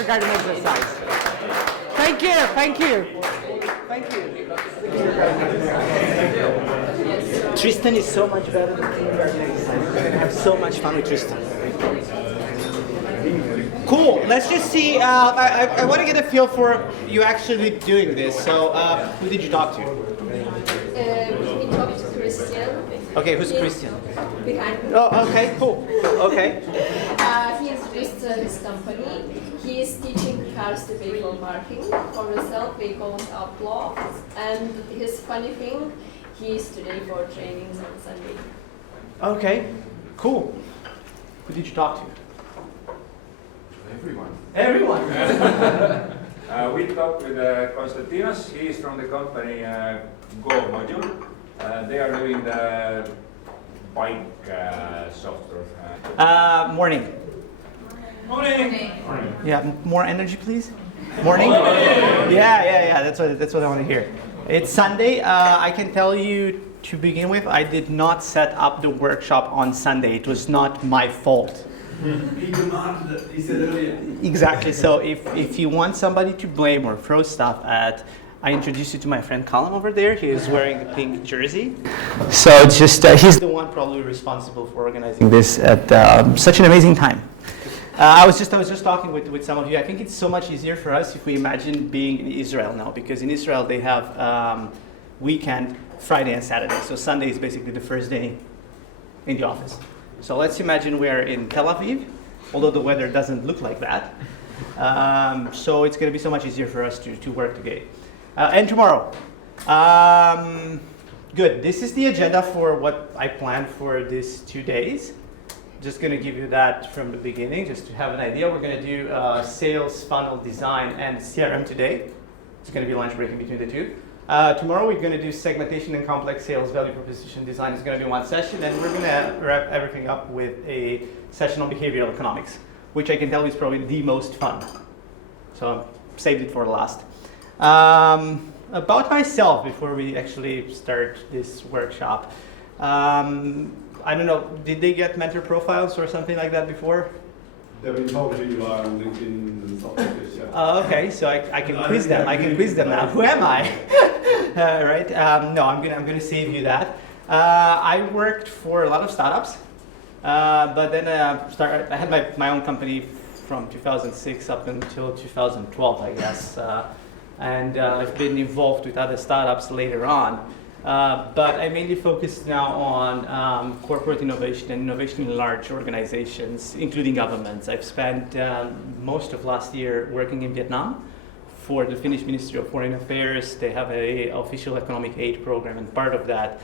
kindergarten exercise. Thank you, thank you. Thank you. Tristan is so much better than kindergarten exercise. We're going to have so much fun with Tristan. Cool. Let's just see. I want to get a feel for you actually doing this. So, who did you talk to? We talked to Christian. Okay, who's Christian? Behind me. Oh, okay, cool. Okay. He introduced his company. He is teaching cars to pay for parking. For resale, vehicles are blocked. And his funny thing, he is today for trainings on Sunday. Okay, cool. Who did you talk to? Everyone. Everyone. We talked with Konstantinos. He is from the company Go Module. They are doing the bike software. Morning. Morning. Yeah, more energy, please. Morning. Yeah. That's what I want to hear. It's Sunday. I can tell you to begin with, I did not set up the workshop on Sunday. It was not my fault. He demanded it, he said earlier. Exactly. So if you want somebody to blame or throw stuff at, I introduced you to my friend Colin over there. He is wearing a pink jersey. So it's just, he's the one probably responsible for organizing this at such an amazing time. I was just talking with some of you. I think it's so much easier for us if we imagine being in Israel now, because in Israel they have weekend, Friday and Saturday. So Sunday is basically the first day in the office. So let's imagine we're in Tel Aviv, although the weather doesn't look like that. So it's going to be so much easier for us to work together. And tomorrow. Good. This is the agenda for what I planned for these 2 days. Just going to give you that from the beginning, just to have an idea. We're going to do sales funnel design and CRM today. It's going to be lunch break in between the two. Tomorrow we're going to do segmentation and complex sales value proposition design. It's going to be one session, and we're going to wrap everything up with a session on behavioral economics, which I can tell you is probably the most fun. So I saved it for last. About myself, before we actually start this workshop. I don't know, did they get mentor profiles or something like that before? They've been told who you are on LinkedIn and stuff like this, yeah. Okay, so I can quiz them. I can quiz them now. Who am I? Right? No, I'm gonna save you that. I worked for a lot of startups, but then I had my own company from 2006 up until 2012, I guess, and I've been involved with other startups later on. But I mainly focus now on corporate innovation and innovation in large organizations, including governments. I've spent most of last year working in Vietnam for the Finnish Ministry of Foreign Affairs. They have an official economic aid program, and part of that,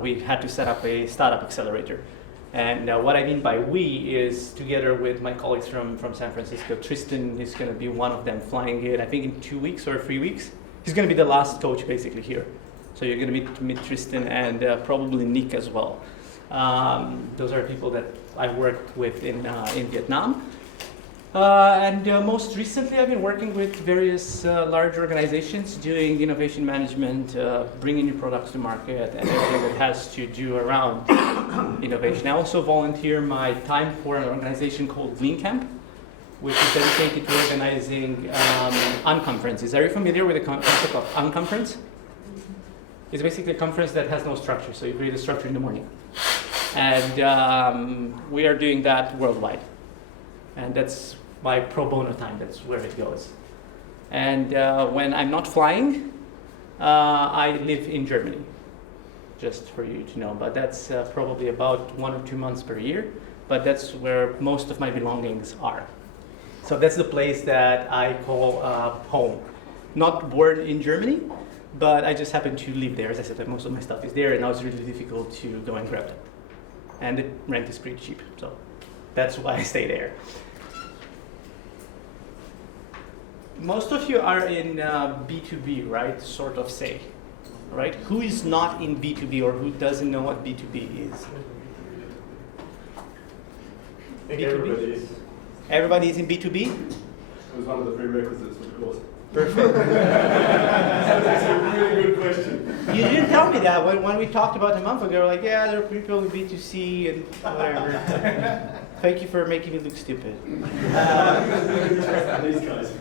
we had to set up a startup accelerator. And what I mean by we is, together with my colleagues from San Francisco, Tristan is going to be one of them, flying in, I think in 2 weeks or 3 weeks. He's going to be the last coach basically here. So you're going to meet Tristan and probably Nick as well. Those are people that I worked with in Vietnam. And most recently, I've been working with various large organizations doing innovation management, bringing new products to market, and everything that has to do around innovation. I also volunteer my time for an organization called Lean Camp, which is dedicated to organizing unconferences. Are you familiar with the concept of unconference? It's basically a conference that has no structure, so you create a structure in the morning. And we are doing that worldwide. And that's my pro bono time, that's where it goes. And when I'm not flying, I live in Germany, just for you to know. But that's probably about 1 or 2 months per year, but that's where most of my belongings are. So that's the place that I call home. Not born in Germany, but I just happen to live there. As I said, most of my stuff is there, and now it's really difficult to go and grab it. And the rent is pretty cheap, so that's why I stay there. Most of you are in B2B, right? Sort of say, right? Who is not in B2B or who doesn't know what B2B is? Everybody is. Everybody is in B2B? It was one of the prerequisites for the course. Perfect. That's a really good question. You didn't tell me that when we talked about a month ago. They were like, yeah, there are people in B2C and whatever. Thank you for making me look stupid. These guys.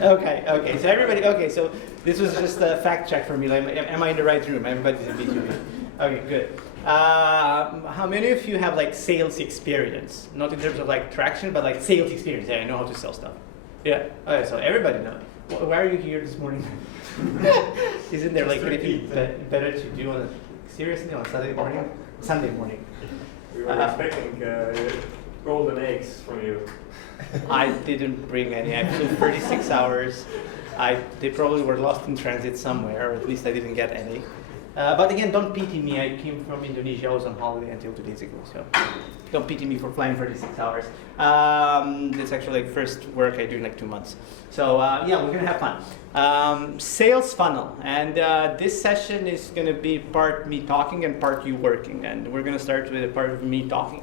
Okay. So everybody. Okay, so this was just a fact check for me. Like, am I in the right room? Everybody's in B2B. Okay, good. How many of you have like sales experience? Not in terms of like traction, but like sales experience. Yeah, I know how to sell stuff. Yeah. Okay, so everybody knows. Why are you here this morning? Isn't there like anything better to do on seriously on Saturday morning? Sunday morning. We were expecting golden eggs from you. I didn't bring any. I flew 36 hours. They probably were lost in transit somewhere, or at least I didn't get any. But again, don't pity me. I came from Indonesia. I was on holiday until 2 days ago, so don't pity me for flying 36 hours. It's actually like first work I do in like 2 months. So yeah, we're gonna have fun. Sales funnel, and this session is gonna be part me talking and part you working. And we're gonna start with a part of me talking,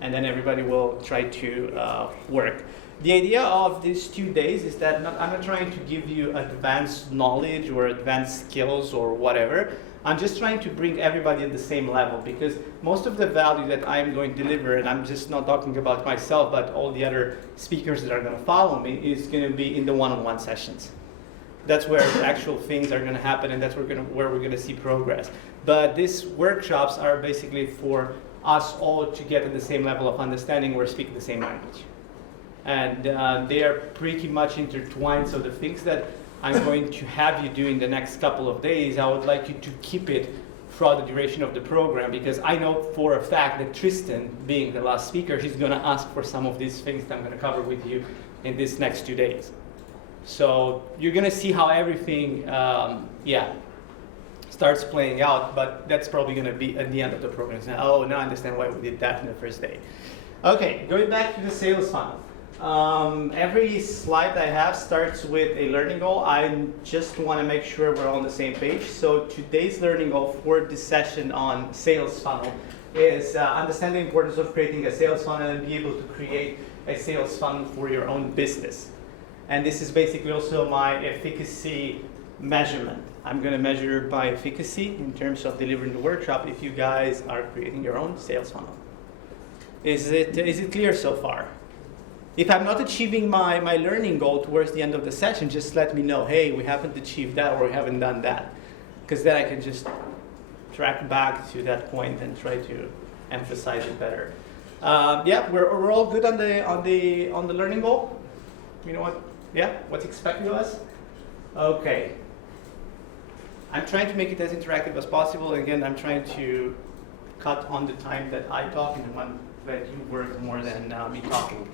and then everybody will try to work. The idea of these 2 days is that I'm not trying to give you advanced knowledge or advanced skills or whatever. I'm just trying to bring everybody at the same level, because most of the value that I'm going to deliver, and I'm just not talking about myself, but all the other speakers that are going to follow me, is going to be in the one-on-one sessions. That's where the actual things are going to happen, and that's where we're going to see progress. But these workshops are basically for us all to get to the same level of understanding or speak the same language. And they are pretty much intertwined, so the things that I'm going to have you do in the next couple of days, I would like you to keep it throughout the duration of the program, because I know for a fact that Tristan, being the last speaker, he's going to ask for some of these things that I'm going to cover with you in these next 2 days. So you're going to see how everything, starts playing out, but that's probably going to be at the end of the program. So, oh, now I understand why we did that in the first day. Okay, going back to the sales funnel. Every slide I have starts with a learning goal. I just want to make sure we're on the same page. So today's learning goal for this session on sales funnel is understand the importance of creating a sales funnel and be able to create a sales funnel for your own business. And this is basically also my efficacy measurement. I'm going to measure by efficacy in terms of delivering the workshop if you guys are creating your own sales funnel. Is it clear so far? If I'm not achieving my learning goal towards the end of the session, just let me know, hey, we haven't achieved that or we haven't done that. Because then I can just track back to that point and try to emphasize it better. Yeah, we're all good on the learning goal? You know what? Yeah, what's expected of us? Okay. I'm trying to make it as interactive as possible. Again, I'm trying to cut on the time that I talk and the one that you work more than me talking.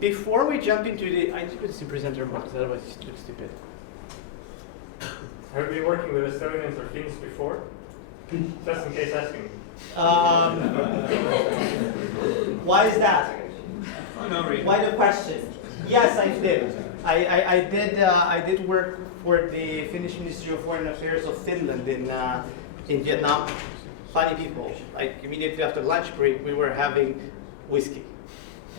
Before we jump into I need to present our because otherwise it looks stupid. Have you been working with Estonians or Finns before? Just in case asking. Why is that? No reason. Why the question? Yes, I did. I did work for the Finnish Ministry of Foreign Affairs of Finland in Vietnam. Funny people. Like immediately after lunch break, we were having whiskey.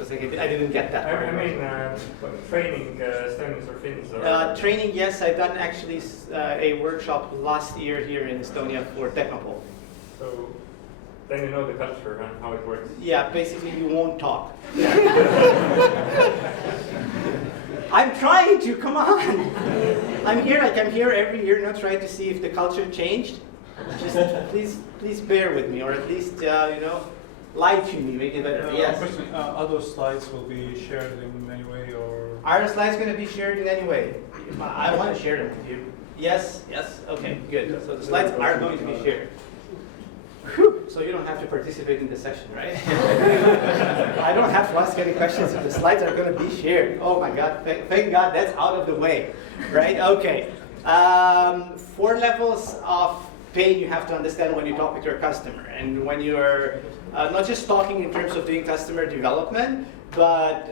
I didn't get that. I mean, training Estonians or Finns? Or Training, yes. I've done actually a workshop last year here in Estonia for Technopol. So then you know the culture and how it works. Yeah, basically you won't talk. I'm trying to, come on. I'm here every year now trying to see if the culture changed. Just please bear with me, or at least, lie to me, make it better. Yes. Question, are those slides will be shared in any way, or? Are the slides going to be shared in any way? I want to share them with you. Yes? Okay, good. So the slides are going to be shared. Whew. So you don't have to participate in the session, right? I don't have to ask any questions if the slides are going to be shared. Oh my God, thank God that's out of the way, right? Okay. 4 levels of pain you have to understand when you talk with your customer, and when you're not just talking in terms of doing customer development, but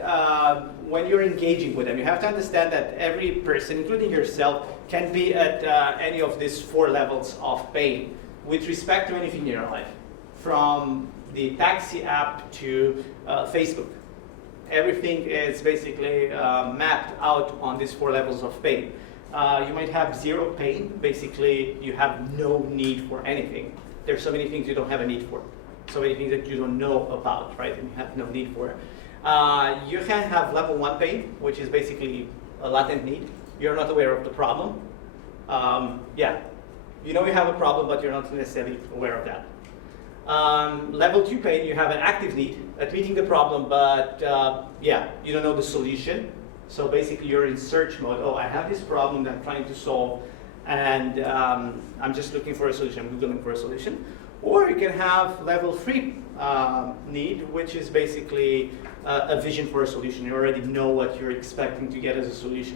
when you're engaging with them. You have to understand that every person, including yourself, can be at any of these 4 levels of pain with respect to anything in your life, from the taxi app to Facebook. everything is basically mapped out on these 4 levels of pain. You might have 0 pain. Basically, you have no need for anything. There's so many things you don't have a need for. So many things that you don't know about, right? And you have no need for. You can have level 1 pain, which is basically a latent need. You're not aware of the problem. Yeah, you know you have a problem, but you're not necessarily aware of that. Level 2 pain, you have an active need at meeting the problem, but yeah, you don't know the solution. So basically you're in search mode. Oh, I have this problem that I'm trying to solve, and I'm just looking for a solution. I'm Googling for a solution. Or you can have level 3 need, which is basically a vision for a solution. You already know what you're expecting to get as a solution.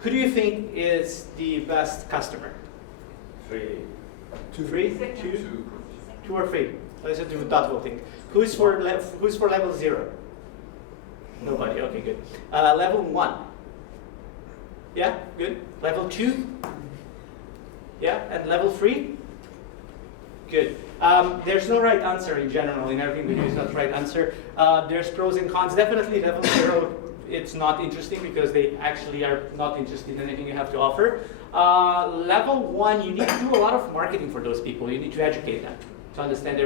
Who do you think is the best customer? 3. 3? 2 or 3? Let's do that voting. Who's for level 0? Nobody. Okay, good. Level 1. Yeah, good. Level 2. Yeah, and level 3. Good. There's no right answer in general. In everything we do is not the right answer. There's pros and cons. Definitely level 0, it's not interesting because they actually are not interested in anything you have to offer. Level 1, you need to do a lot of marketing for those people. You need to educate them to understand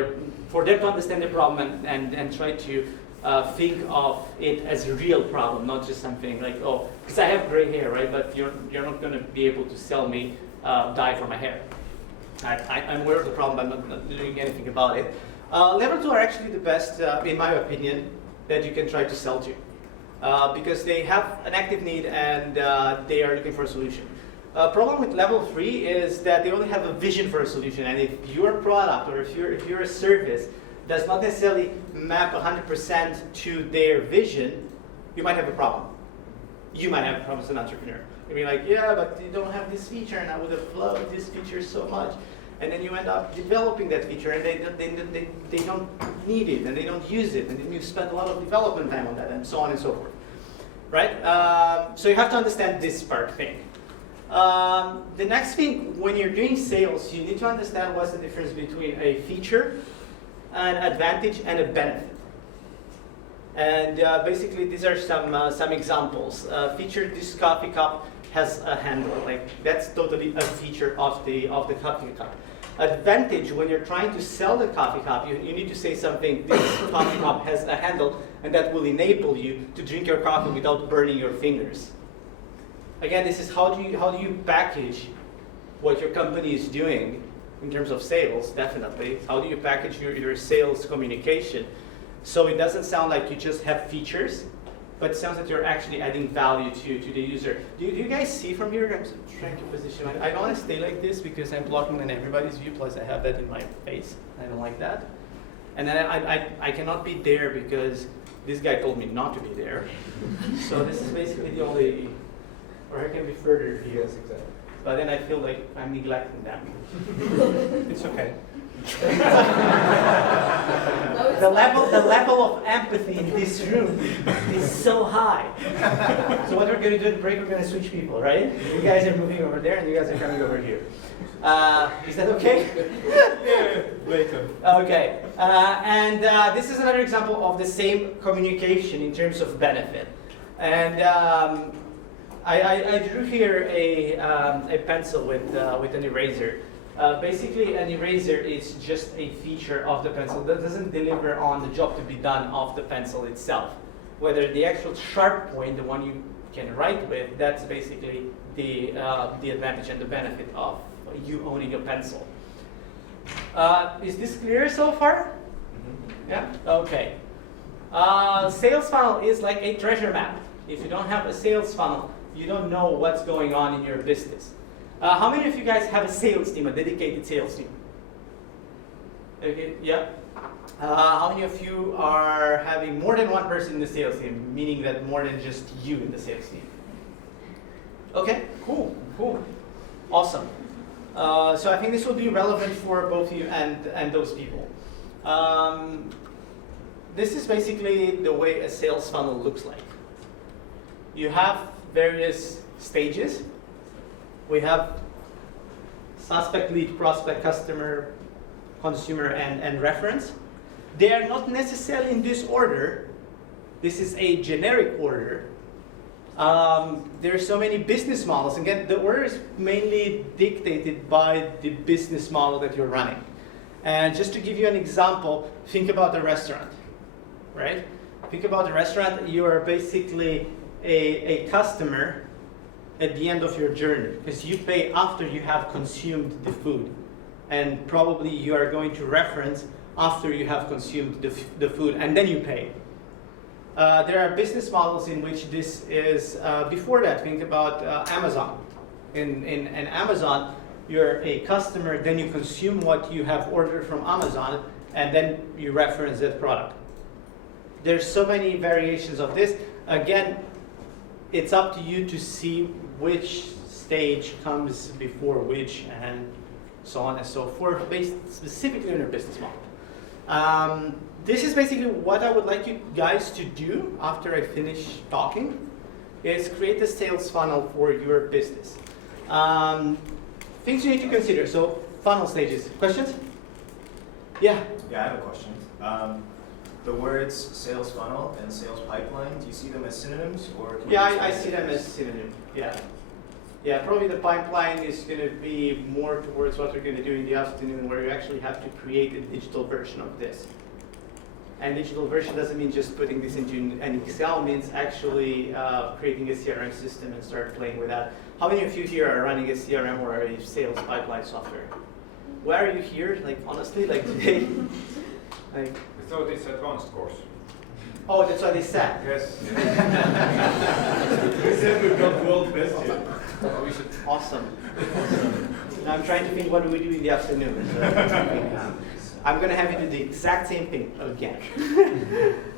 for them to understand their problem and try to think of it as a real problem, not just something like, oh, because I have gray hair, right? But you're not going to be able to sell me dye for my hair. I'm aware of the problem, but I'm not doing anything about it. Level 2 are actually the best, in my opinion, that you can try to sell to. Because they have an active need and they are looking for a solution. Problem with level 3 is that they only have a vision for a solution, and if your product or if your service does not necessarily map 100% to their vision, you might have a problem. You might have a problem as an entrepreneur. You'll be like, yeah, but you don't have this feature, and I would have loved this feature so much. And then you end up developing that feature, and they don't need it, and they don't use it, and then you spend a lot of development time on that, and so on and so forth. Right? So you have to understand this part thing. The next thing, when you're doing sales, you need to understand what's the difference between a feature, an advantage, and a benefit. And basically, these are some examples. Feature: this coffee cup has a handle. Like that's totally a feature of the coffee cup. Advantage: when you're trying to sell the coffee cup, you need to say something. This coffee cup has a handle, and that will enable you to drink your coffee without burning your fingers. Again, this is how do you package what your company is doing in terms of sales. Definitely, how do you package your sales communication? So it doesn't sound like you just have features, but it sounds like you're actually adding value to the user. Do you guys see from here? I'm trying to position. I don't want to stay like this because I'm blocking in everybody's view, plus I have that in my face. I don't like that. And then I cannot be there because this guy told me not to be there. So this is basically the only, or I can be further if you guys exactly. But then I feel like I'm neglecting them. It's okay. The level of empathy in this room is so high. So what we're going to do at the break, we're going to switch people, right? You guys are moving over there, and you guys are coming over here. Is that okay? Yeah, later. Okay. This is another example of the same communication in terms of benefit. And I drew here a pencil with an eraser. Basically, an eraser is just a feature of the pencil that doesn't deliver on the job to be done of the pencil itself. Whether the actual sharp point, the one you can write with, that's basically the advantage and the benefit of you owning a pencil. Is this clear so far? Mm-hmm. Yeah? Okay. Sales funnel is like a treasure map. If you don't have a sales funnel, you don't know what's going on in your business. How many of you guys have a sales team, a dedicated sales team? Okay, yeah. How many of you are having more than one person in the sales team, meaning that more than just you in the sales team? Okay, cool. Awesome. So I think this will be relevant for both you and those people. This is basically the way a sales funnel looks like. You have various stages. We have suspect, lead, prospect, customer, consumer, and reference. They are not necessarily in this order, This is a generic order. There are so many business models. Again, the order is mainly dictated by the business model that you're running. And just to give you an example, think about a restaurant, right? Think about a restaurant. You are basically a customer at the end of your journey, because you pay after you have consumed the food. And probably you are going to reference after you have consumed the food, and then you pay. There are business models in which this is before that. Think about Amazon. In Amazon, you're a customer, then you consume what you have ordered from Amazon, and then you reference that product. There's so many variations of this. Again, it's up to you to see which stage comes before which, and so on and so forth, based specifically on your business model. This is basically what I would like you guys to do after I finish talking, is create a sales funnel for your business. Things you need to consider. So funnel stages. Questions? Yeah? Yeah, I have a question. The words sales funnel and sales pipeline, do you see them as synonyms, or? Yeah, I see them as synonym. Yeah. Yeah, probably the pipeline is going to be more towards what we're going to do in the afternoon, where you actually have to create a digital version of this. And digital version doesn't mean just putting this into an Excel, means actually creating a CRM system and start playing with that. How many of you here are running a CRM or a sales pipeline software? Why are you here? Like, honestly, like today? Like, We thought it's advanced course. oh, that's what they said. Yes. We said we've got world best here. We should. Awesome. Now I'm trying to think, what do we do in the afternoon? I'm going to have you do the exact same thing again.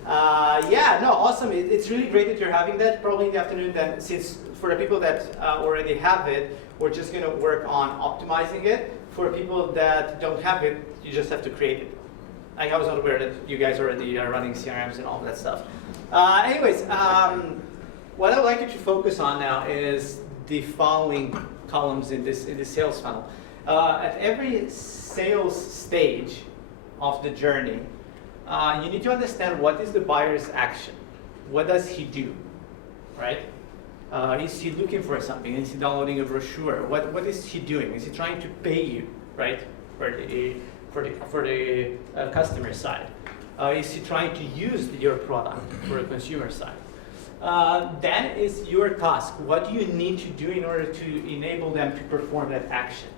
Yeah, no, awesome. It's really great that you're having that. Probably in the afternoon, then, since for the people that already have it, we're just going to work on optimizing it. For people that don't have it, you just have to create it. I was not aware that you guys already are running CRMs and all that stuff. Anyways, what I would like you to focus on now is the following columns in this sales funnel. At every sales stage of the journey, you need to understand what is the buyer's action. What does he do, right? Is he looking for something? Is he downloading a brochure? What is he doing? Is he trying to pay you, right, for the customer side? Is he trying to use your product for the consumer side? That is your task. What do you need to do in order to enable them to perform that action,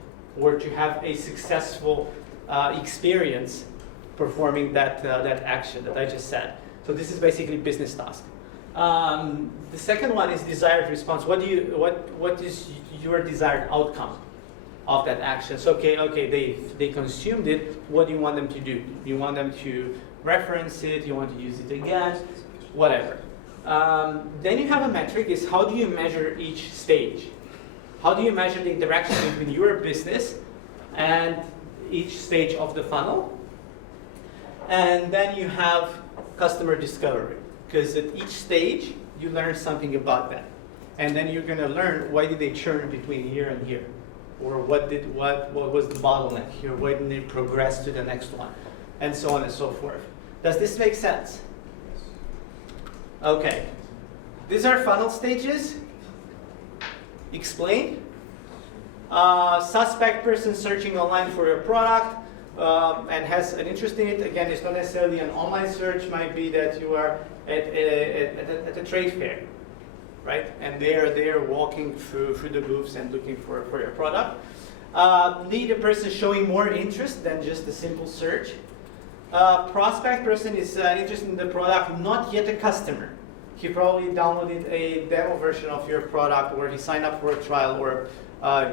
or to have a successful experience performing that action that I just said? So this is basically business task. The second one is desired response. What is your desired outcome of that action? So okay, they consumed it. What do you want them to do? You want them to reference it? You want to use it again? Whatever. Then you have a metric, is how do you measure each stage? How do you measure the interaction between your business and each stage of the funnel? And then you have customer discovery, because at each stage you learn something about them. And then you're going to learn, why did they churn between here and here? Or what was the bottleneck here? Why didn't they progress to the next one? And so on and so forth. Does this make sense? Okay. These are funnel stages. Explain. Suspect person searching online for your product and has an interest in it. Again, it's not necessarily an online search. Might be that you are at a trade fair, right? And they are there walking through the booths and looking for your product. Lead a person showing more interest than just a simple search. Prospect person is interested in the product, not yet a customer. He probably downloaded a demo version of your product, or he signed up for a trial, or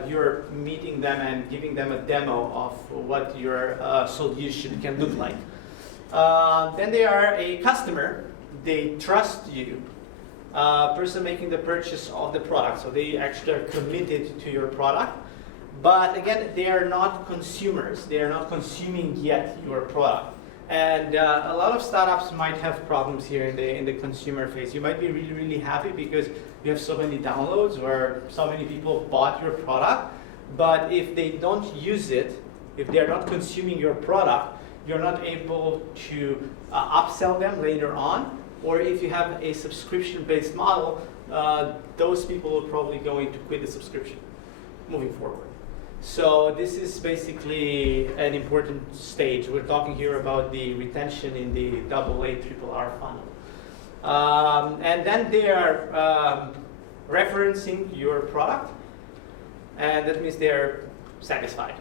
you're meeting them and giving them a demo of what your solution can look like. Then they are a customer. They trust you. Person making the purchase of the product, so they actually are committed to your product. But again, they are not consumers. They are not consuming yet your product. And a lot of startups might have problems here in the consumer phase. You might be really, really happy because you have so many downloads or so many people bought your product. But if they don't use it, if they are not consuming your product, you're not able to upsell them later on. or if you have a subscription-based model, those people are probably going to quit the subscription moving forward. So this is basically an important stage. We're talking here about the retention in the AA, RRR funnel. And then they are referencing your product, and that means they're satisfied.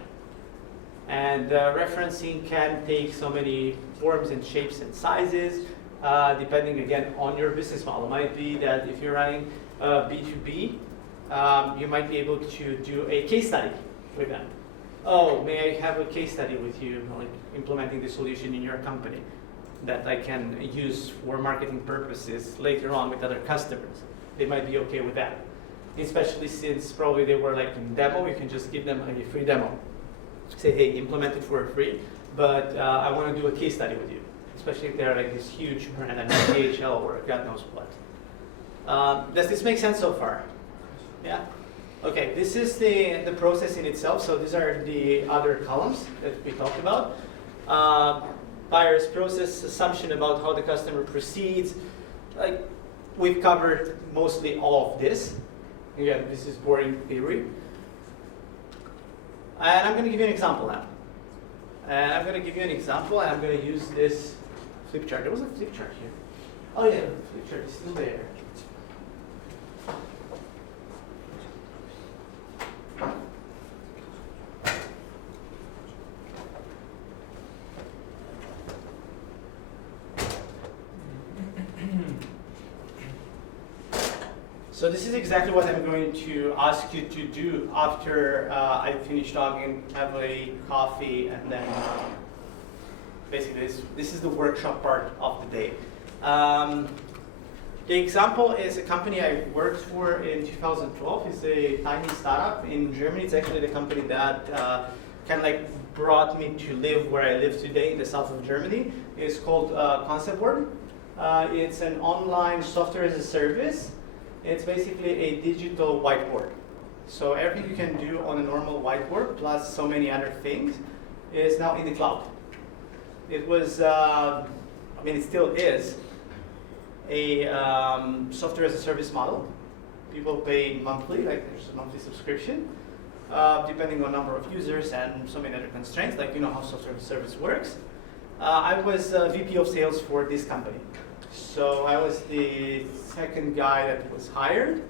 And referencing can take so many forms and shapes and sizes, depending again on your business model. It might be that if you're running B2B, you might be able to do a case study with them. Oh, may I have a case study with you, like implementing the solution in your company that I can use for marketing purposes later on with other customers? They might be okay with that. Especially since probably they were like in demo, you can just give them a free demo. Say, hey, implement it for free, but I want to do a case study with you. Especially if they're like this huge brand and DHL or God knows what. Does this make sense so far? Yeah? Okay, this is the process in itself. So these are the other columns that we talked about. Buyer's process, assumption about how the customer proceeds. Like, we've covered mostly all of this. Again, this is boring theory. And I'm going to give you an example now. And I'm going to give you an example, and I'm going to use this flip chart. There was a flip chart here. Oh yeah, the flip chart is still there. So this is exactly what I'm going to ask you to do after I finish talking, have a coffee, and then basically this is the workshop part of the day. The example is a company I worked for in 2012. It's a tiny startup in Germany. It's actually the company that kind of like brought me to live where I live today in the south of Germany. It's called Concept Board. It's an online software as a service. It's basically a digital whiteboard. So everything you can do on a normal whiteboard, plus so many other things, is now in the cloud. It was, I mean, it still is, a software as a service model. People pay monthly, like there's a monthly subscription, depending on number of users and so many other constraints, like you know how software as a service works. I was VP of sales for this company. So I was the second guy that was hired,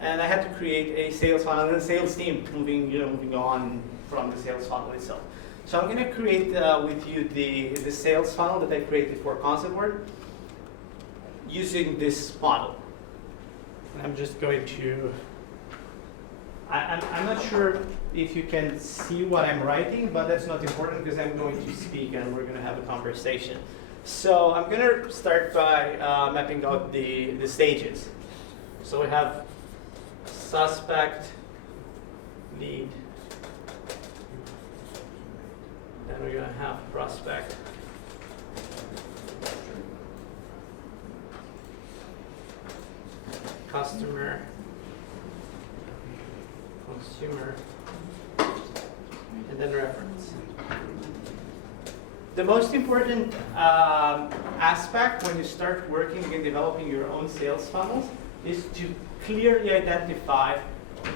and I had to create a sales funnel and a sales team moving on from the sales funnel itself. So I'm going to create with you the sales funnel that I created for Concept Board using this model. And I'm just going to, I'm not sure if you can see what I'm writing, but that's not important because I'm going to speak and we're going to have a conversation. So I'm going to start by mapping out the stages. So we have suspect, lead, then we're going to have prospect, customer, consumer, and then reference. The most important aspect when you start working and developing your own sales funnels is to clearly identify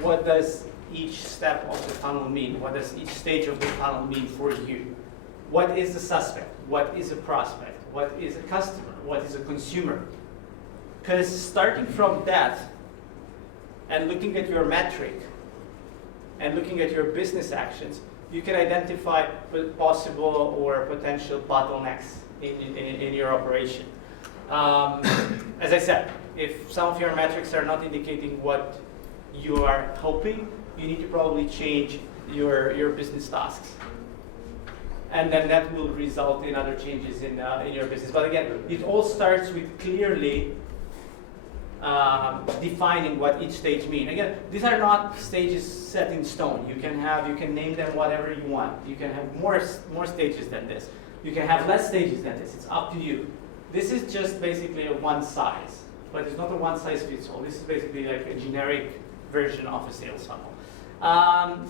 what does each step of the funnel mean, what does each stage of the funnel mean for you. What is a suspect? What is a prospect? What is a customer? What is a consumer? Because starting from that and looking at your metric and looking at your business actions, you can identify possible or potential bottlenecks in your operation. As I said, if some of your metrics are not indicating what you are hoping, you need to probably change your business tasks. And then that will result in other changes in your business. But again, it all starts with clearly defining what each stage means. Again, these are not stages set in stone. You can name them whatever you want. You can have more stages than this. You can have less stages than this. It's up to you. This is just basically a one size, but it's not a one size fits all. This is basically like a generic version of a sales funnel.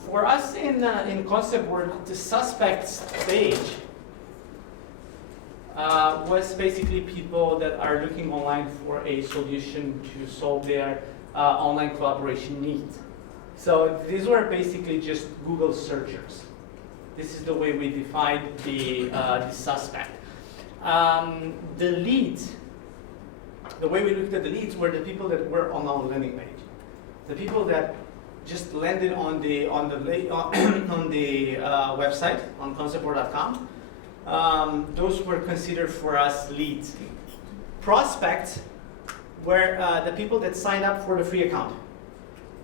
For us in Concept Board, the suspect stage was basically people that are looking online for a solution to solve their online collaboration needs. So these were basically just Google searchers. This is the way we defined the suspect. The leads, the way we looked at the leads were the people that were on our landing page. The people that just landed on the website on conceptboard.com. Those were considered for us leads. Prospects were the people that signed up for the free account.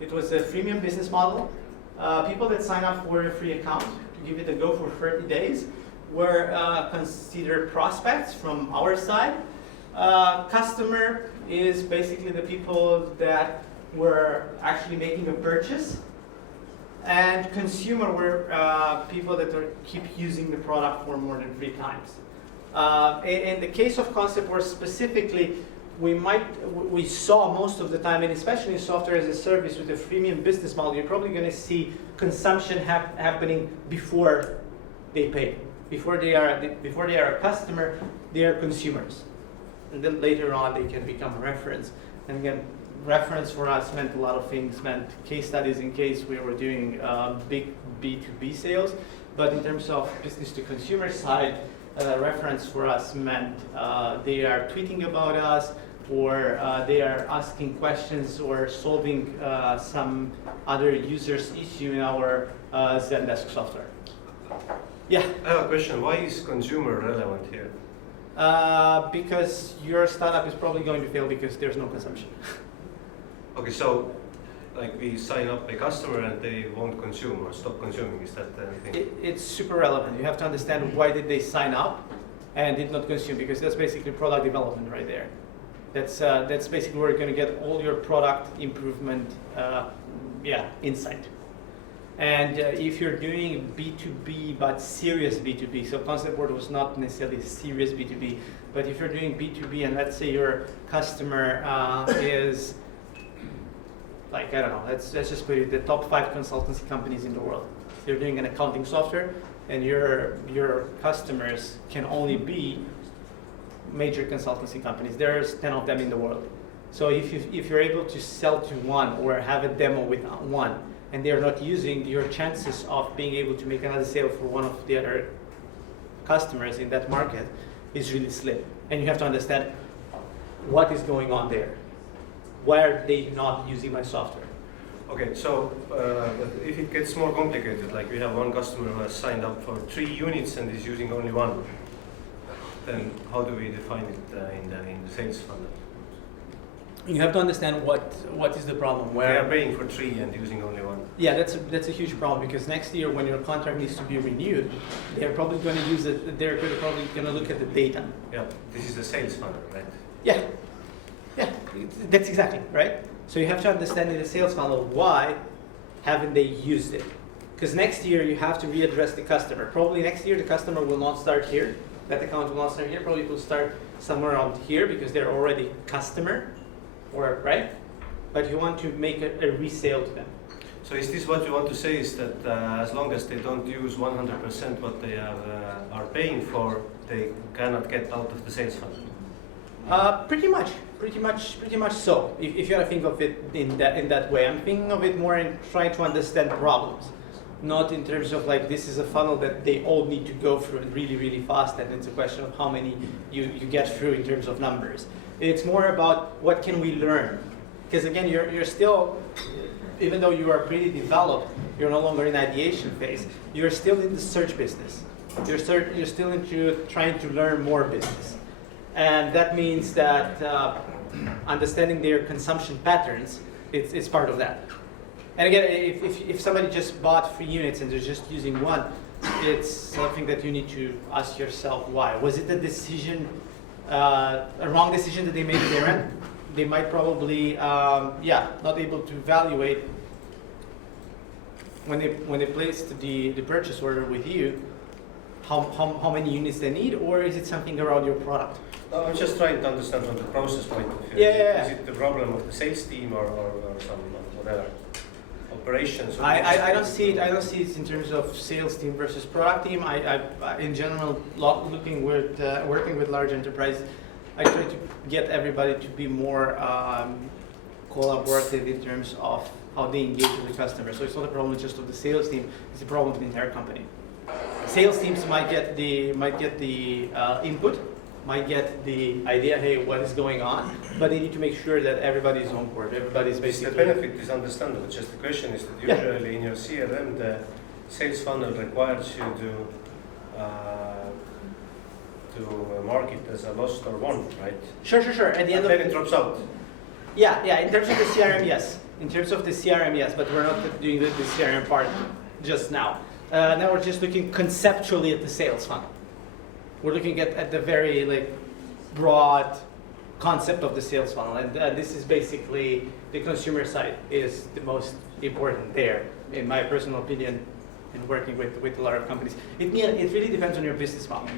It was a freemium business model. People that sign up for a free account to give it a go for 30 days were considered prospects from our side. Customer is basically the people that were actually making a purchase. And consumer were people that keep using the product for more than 3 times. In the case of Concept Board specifically, we saw most of the time, and especially in software as a service with a freemium business model, you're probably going to see consumption happening before they pay. Before they are a customer, they are consumers. And then later on, they can become a reference. And again, reference for us meant a lot of things, meant case studies in case we were doing big B2B sales. But in terms of business to consumer side, reference for us meant they are tweeting about us, or they are asking questions or solving some other user's issue in our Zendesk software. Yeah? I have a question. Why is consumer relevant here? Because your startup is probably going to fail because there's no consumption. Okay, so like we sign up a customer and they won't consume or stop consuming. Is that the thing? It's super relevant. You have to understand why did they sign up and did not consume, because that's basically product development right there. That's basically where you're going to get all your product improvement insight. And if you're doing B2B but serious B2B, so Concept Board was not necessarily serious B2B, but if you're doing B2B and let's say your customer is like, I don't know, let's just put it, the top 5 consultancy companies in the world. You're doing an accounting software and your customers can only be major consultancy companies. There's 10 of them in the world. So if you're able to sell to one or have a demo with one and they're not using, your chances of being able to make another sale for one of the other customers in that market is really slim. And you have to understand what is going on there. Why are they not using my software? Okay, so if it gets more complicated, like we have one customer who has signed up for 3 units and is using only 1, then how do we define it in the sales funnel? You have to understand what is the problem. They are paying for 3 and using only 1. Yeah, that's a huge problem, because next year when your contract needs to be renewed, they're probably going to use it. They're probably going to look at the data. Yeah, this is the sales funnel, right? Yeah, that's exactly right. So you have to understand in the sales funnel why haven't they used it? Because next year you have to readdress the customer. Probably next year the customer will not start here. That account will not start here. Probably it will start somewhere around here because they're already customer, or right? But you want to make a resale to them. So is this what you want to say, is that as long as they don't use 100% what they are paying for, they cannot get out of the sales funnel? Pretty much so. If you want to think of it in that way, I'm thinking of it more in trying to understand problems, not in terms of like this is a funnel that they all need to go through really, really fast, and it's a question of how many you get through in terms of numbers. It's more about what can we learn, because again, you're still, even though you are pretty developed, you're no longer in ideation phase. You're still in the search business. You're still into trying to learn more business. And that means that understanding their consumption patterns, it's part of that. And again, if somebody just bought 3 units and they're just using 1, it's something that you need to ask yourself why. Was it a decision, a wrong decision that they made at their end? They might probably, not able to evaluate when they placed the purchase order with you, how many units they need, or is it something around your product? I'm just trying to understand from the process point of view. Yeah. Is it the problem of the sales team or some whatever? operations. I don't see it. I don't see it in terms of sales team versus product team. I in general, working with large enterprise, I try to get everybody to be more collaborative in terms of how they engage with the customer. So it's not a problem just of the sales team; it's a problem with the entire company. Sales teams might get the input, might get the idea, hey, what is going on, but they need to make sure that everybody is on board. Everybody's basically. The benefit is understandable. Just the question is that usually in your CRM, the sales funnel requires you to mark it as a lost or won, right? Sure. At the end And of then it drops out. Yeah. In terms of the CRM, yes. In terms of the CRM, yes. But we're not doing the CRM part just now. Now we're just looking conceptually at the sales funnel. We're looking at the very broad concept of the sales funnel, and this is basically the consumer side is the most important there, in my personal opinion, in working with a lot of companies. It really depends on your business model.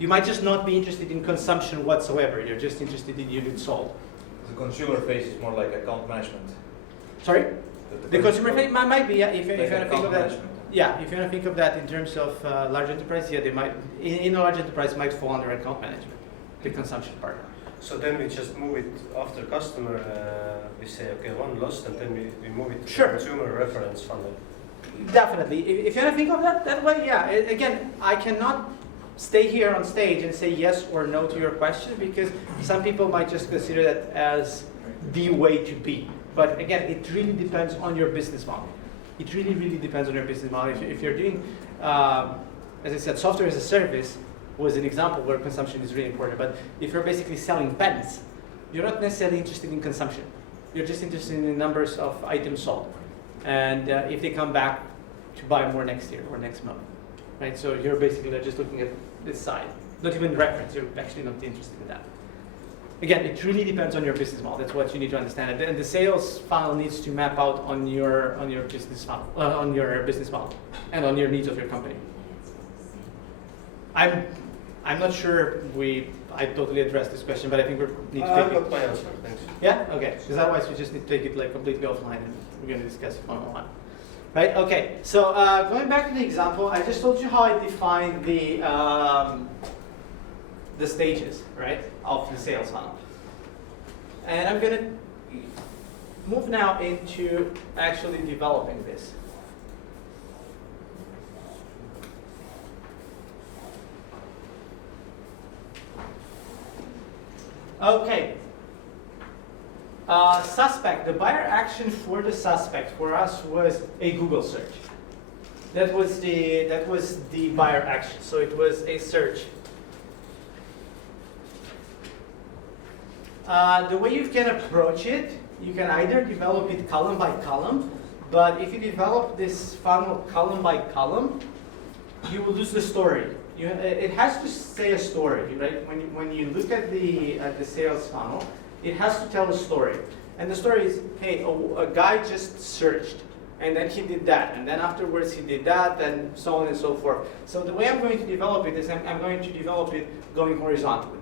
You might just not be interested in consumption whatsoever. You're just interested in units sold. The consumer phase is more like account management. Sorry? The consumer phase might be, yeah, if you want to think of that. Management. Yeah, if you want to think of that in terms of large enterprise, yeah, they might, in a large enterprise, might fall under account management, the consumption part. So then we just move it after customer, we say, okay, one lost, and then we move it to Sure. the consumer reference funnel. Definitely. If you want to think of that way, yeah. Again, I cannot stay here on stage and say yes or no to your question, because some people might just consider that as the way to be. But again, it really depends on your business model. It really depends on your business model. If you're doing, as I said, software as a service was an example where consumption is really important. But if you're basically selling pens, you're not necessarily interested in consumption. You're just interested in the numbers of items sold, and if they come back to buy more next year or next month, right? So you're basically just looking at this side, not even reference. You're actually not interested in that. Again, it really depends on your business model. That's what you need to understand. And the sales funnel needs to map out on your business funnel, on your business model, and on your needs of your company. I'm not sure I totally addressed this question, but I think we need to I've take got it. my answer, thanks. Yeah. Okay. Because otherwise, we just need to take it completely offline, and we're going to discuss it one-on-one. Right. Okay. So going back to the example, I just told you how I defined the stages, right, of the sales funnel. And I'm going to move now into actually developing this. Okay. Suspect, the buyer action for the suspect for us was a Google search. That was the buyer action. So it was a search. The way you can approach it, you can either develop it column by column, but if you develop this funnel column by column, you will lose the story. It has to say a story, right? When you look at the sales funnel, it has to tell a story. And the story is, hey, a guy just searched, and then he did that, and then afterwards he did that, and so on and so forth. So the way I'm going to develop it is I'm going to develop it going horizontally.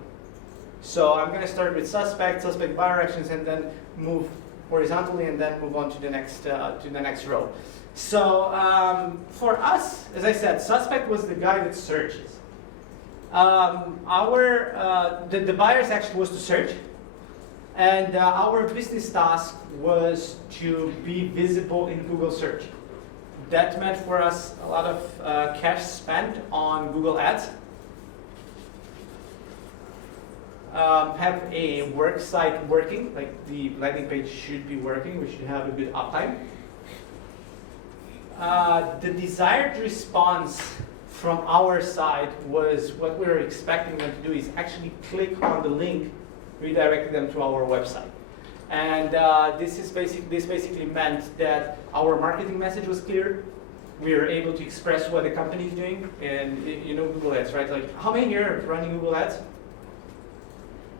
So I'm going to start with suspect buyer actions, and then move horizontally, and then move on to the next row. So for us, as I said, suspect was the guy that searches. The buyer's action was to search, and our business task was to be visible in Google search. That meant for us a lot of cash spent on Google Ads. Have a work site working, like the landing page should be working, we should have a good uptime. The desired response from our side was what we were expecting them to do is actually click on the link, redirecting them to our website. And this basically meant that our marketing message was clear. We were able to express what the company is doing, and you know Google Ads, right? Like, how many years running Google Ads?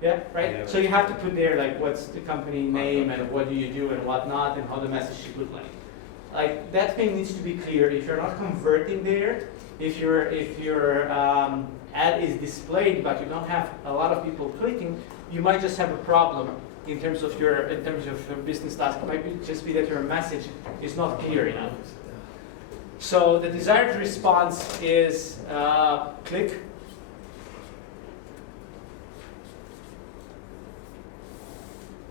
Yeah, right? Yeah. So you have to put there, like, what's the company name, and what do you do, and whatnot, and how the message should look like. Like, that thing needs to be clear. If you're not converting there, if your ad is displayed, but you don't have a lot of people clicking, you might just have a problem in terms of your business task. It might just be that your message is not clear enough. So the desired response is click.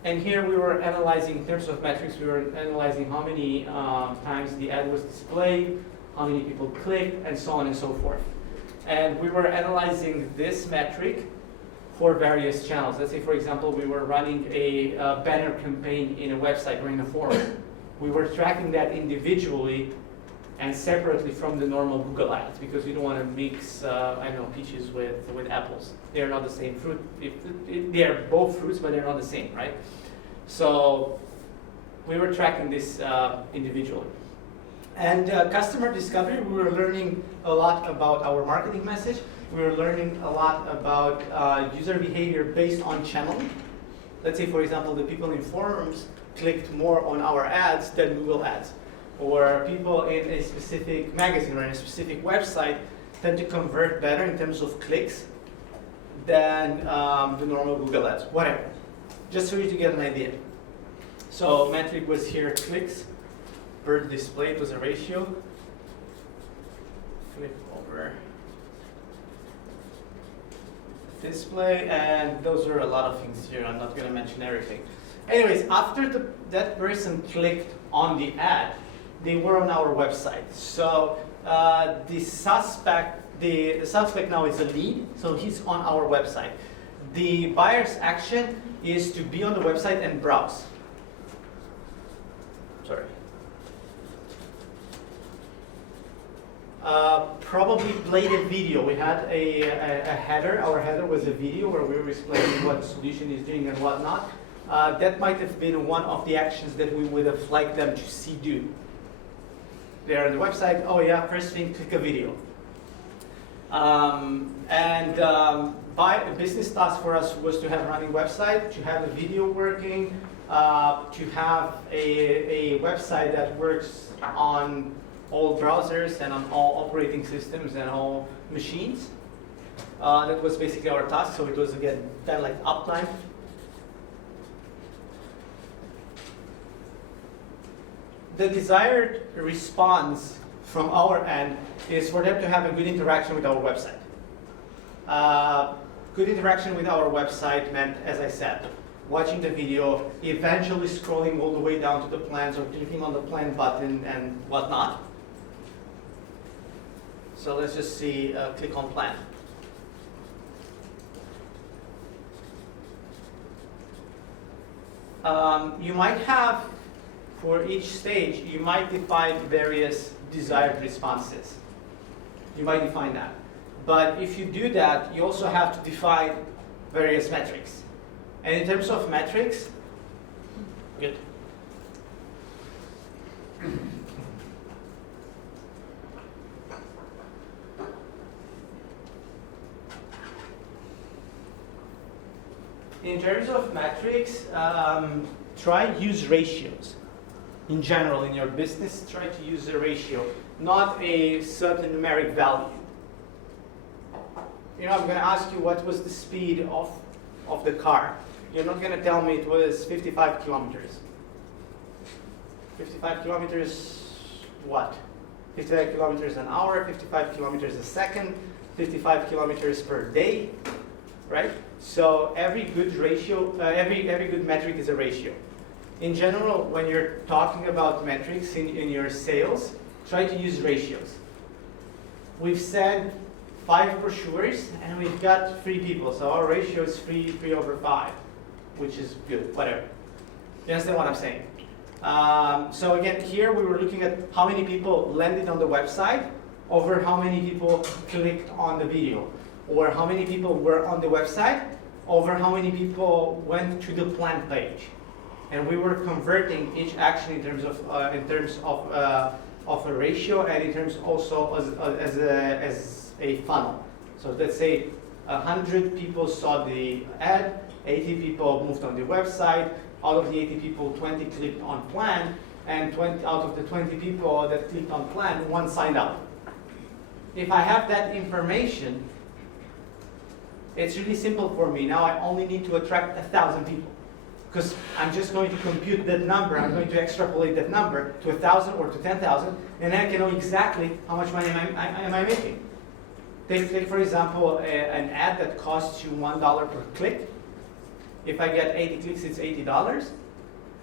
And here we were analyzing, in terms of metrics, we were analyzing how many times the ad was displayed, how many people clicked, and so on and so forth. And we were analyzing this metric for various channels. Let's say, for example, we were running a banner campaign in a website or in a forum. We were tracking that individually and separately from the normal Google ads, because we don't want to mix, I don't know, peaches with apples. They are not the same fruit. They are both fruits, but they're not the same, right? So we were tracking this individually. And customer discovery, we were learning a lot about our marketing message. We were learning a lot about user behavior based on channeling. Let's say, for example, the people in forums clicked more on our ads than Google ads. Or people in a specific magazine or in a specific website tend to convert better in terms of clicks than the normal Google ads, whatever. Just for you to get an idea. So metric was here, clicks per display, it was a ratio. Flip over display, and those are a lot of things here. I'm not going to mention everything. Anyways, after that person clicked on the ad, they were on our website. So the suspect now is a lead, so he's on our website. The buyer's action is to be on the website and browse. Sorry. Probably played a video. We had a header. Our header was a video where we were explaining what the solution is doing and whatnot. That might have been one of the actions that we would have liked them to see do. They're on the website. Oh yeah, first thing, click a video. By a business task for us was to have a running website, to have a video working, to have a website that works on all browsers and on all operating systems and all machines. That was basically our task. So it was, again, kind of like uptime. The desired response from our end is for them to have a good interaction with our website. Good interaction with our website meant, as I said, watching the video, eventually scrolling all the way down to the plans or clicking on the plan button and whatnot. So let's just see, click on plan. You might have, for each stage, you might define various desired responses. You might define that. But if you do that, you also have to define various metrics. And in terms of metrics, good. In terms of metrics, try use ratios. In general, in your business, try to use a ratio, not a certain numeric value. You know, I'm going to ask you what was the speed of the car. You're not going to tell me it was 55 kilometers. 55 kilometers what? 55 kilometers an hour, 55 kilometers a second, 55 kilometers per day, right? So every good ratio, every good metric is a ratio. In general, when you're talking about metrics in your sales, try to use ratios. We've said 5 brochures, and we've got 3 people, so our ratio is 3 over 5, which is good, whatever. You understand what I'm saying? So again, here we were looking at how many people landed on the website over how many people clicked on the video, or how many people were on the website over how many people went to the plan page. And we were converting each action in terms of a ratio, and in terms also as a funnel. So let's say 100 people saw the ad, 80 people moved on the website. Out of the 80 people, 20 clicked on plan, and 20 out of the 20 people that clicked on plan, 1 signed up. If I have that information, it's really simple for me. Now I only need to attract 1,000 people. because I'm just going to compute that number. I'm going to extrapolate that number to 1,000 or to 10,000, and I can know exactly how much money am I making. Take for example, an ad that costs you $1 per click. If I get 80 clicks, it's $80.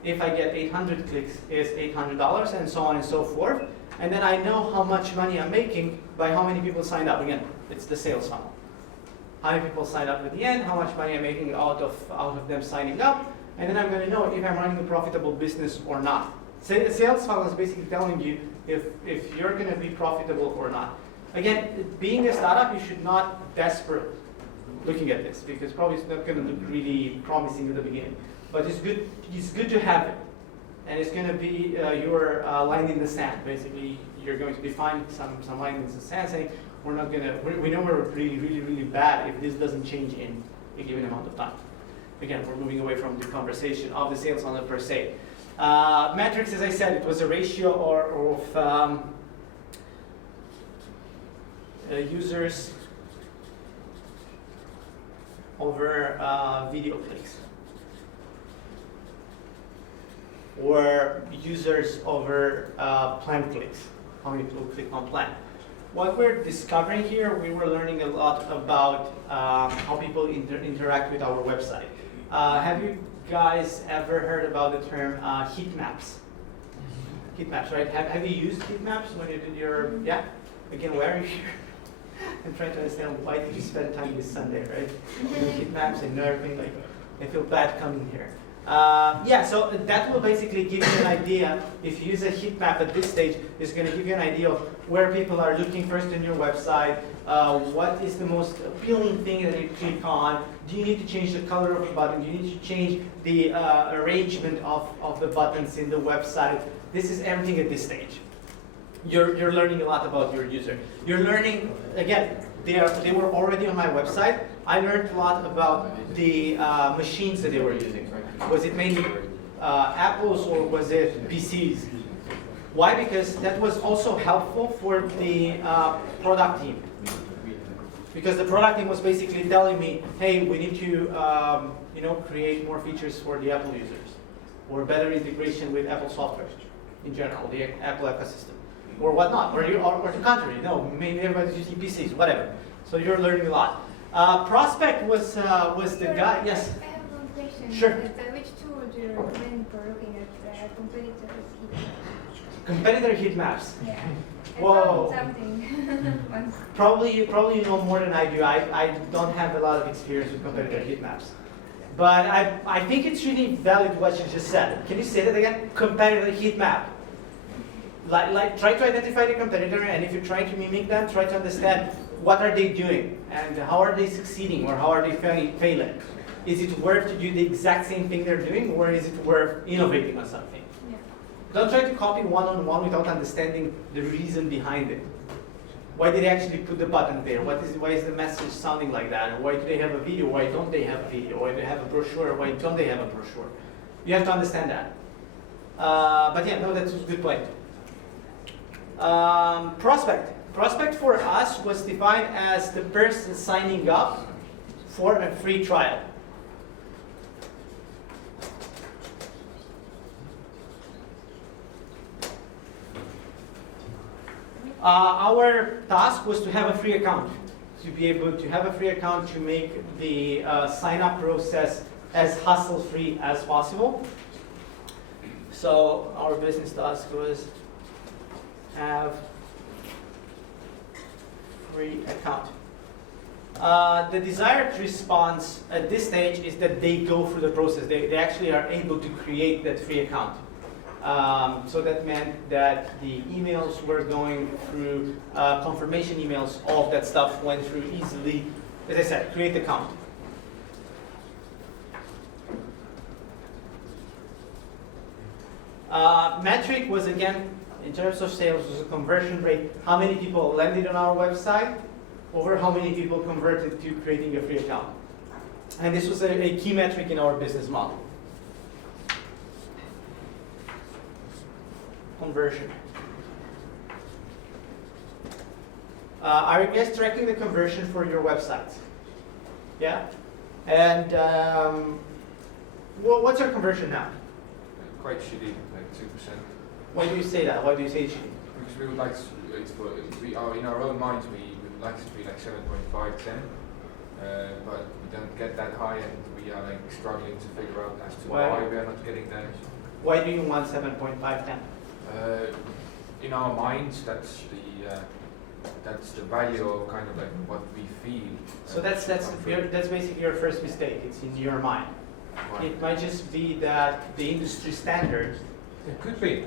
If I get 800 clicks, it's $800, and so on and so forth. And then I know how much money I'm making by how many people signed up. Again, it's the sales funnel. How many people signed up at the end, how much money I'm making out of them signing up, and then I'm going to know if I'm running a profitable business or not. Sales funnel is basically telling you if you're going to be profitable or not. Again, being a startup, you should not desperate looking at this, because probably it's not going to look really promising at the beginning. But it's good to have it. And it's going to be your line in the sand. Basically, you're going to define some line in the sand saying, we know we're really bad if this doesn't change in a given amount of time. Again, we're moving away from the conversation of the sales funnel per se. Metrics, as I said, it was a ratio of users over video clicks, or users over planned clicks, how many people click on plan. What we're discovering here, we were learning a lot about how people interact with our website. Have you guys ever heard about the term Heatmaps? Heatmaps, right? Have you used Heatmaps when you did your, yeah? Again, where are you here? I'm trying to understand, why did you spend time this Sunday, right? Heatmaps and everything, like, I feel bad coming here. Yeah, so that will basically give you an idea. If you use a heat map at this stage, it's going to give you an idea of where people are looking first on your website, what is the most appealing thing that you click on, do you need to change the color of the button, do you need to change the arrangement of the buttons in the website. This is everything at this stage. You're learning a lot about your user. You're learning, again, they were already on my website. I learned a lot about the machines that they were using. Was it mainly Apples or was it PCs? Why? Because that was also helpful for the product team. Because the product team was basically telling me, hey, we need to create more features for the Apple users, or better integration with Apple software in general, the Apple ecosystem, or whatnot, or the contrary. No, maybe everybody's using PCs, whatever. So you're learning a lot. Prospect was the guy. Yes. I have one question. Sure. Which tool do you recommend for looking at competitors' heat maps? Competitor heat maps. Yeah. Whoa. I found something once. Probably you know more than I do. I don't have a lot of experience with competitor heat maps. But I think it's really valid what you just said. Can you say that again? Competitor heat map. Like try to identify the competitor, and if you're trying to mimic them, try to understand what are they doing and how are they succeeding or how are they failing. Is it worth to do the exact same thing they're doing, or is it worth innovating on something? Yeah. Don't try to copy one-on-one without understanding the reason behind it. Why did they actually put the button there? Why is the message sounding like that? Or why do they have a video? Why don't they have a video? Why do they have a brochure? Why don't they have a brochure? You have to understand that. But yeah, no, that's a good point. Prospect. Prospect for us was defined as the person signing up for a free trial. Our task was to have a free account, to be able to have a free account to make the sign-up process as hassle-free as possible. So our business task was have free account. The desired response at this stage is that they go through the process. They actually are able to create that free account. So that meant that the emails were going through, confirmation emails, all of that stuff went through easily. As I said, create account. Metric was, again, in terms of sales, was a conversion rate. How many people landed on our website over how many people converted to creating a free account. And this was a key metric in our business model. Conversion. Are you guys tracking the conversion for your websites? Yeah? And Well, what's your conversion now? Quite shitty, like 2%. Why do you say that? Why do you say it's shitty? Because we would like, we are in our own minds, we would like it to be like 7.5, 10. But we don't get that high, and we are like struggling to figure out as to why we are not getting that. Why do you want 7.5, 10? In our minds, that's the value of kind of like what we feel. So that's basically your first mistake. It's in your mind. Why? It might just be that the industry standard. It could be.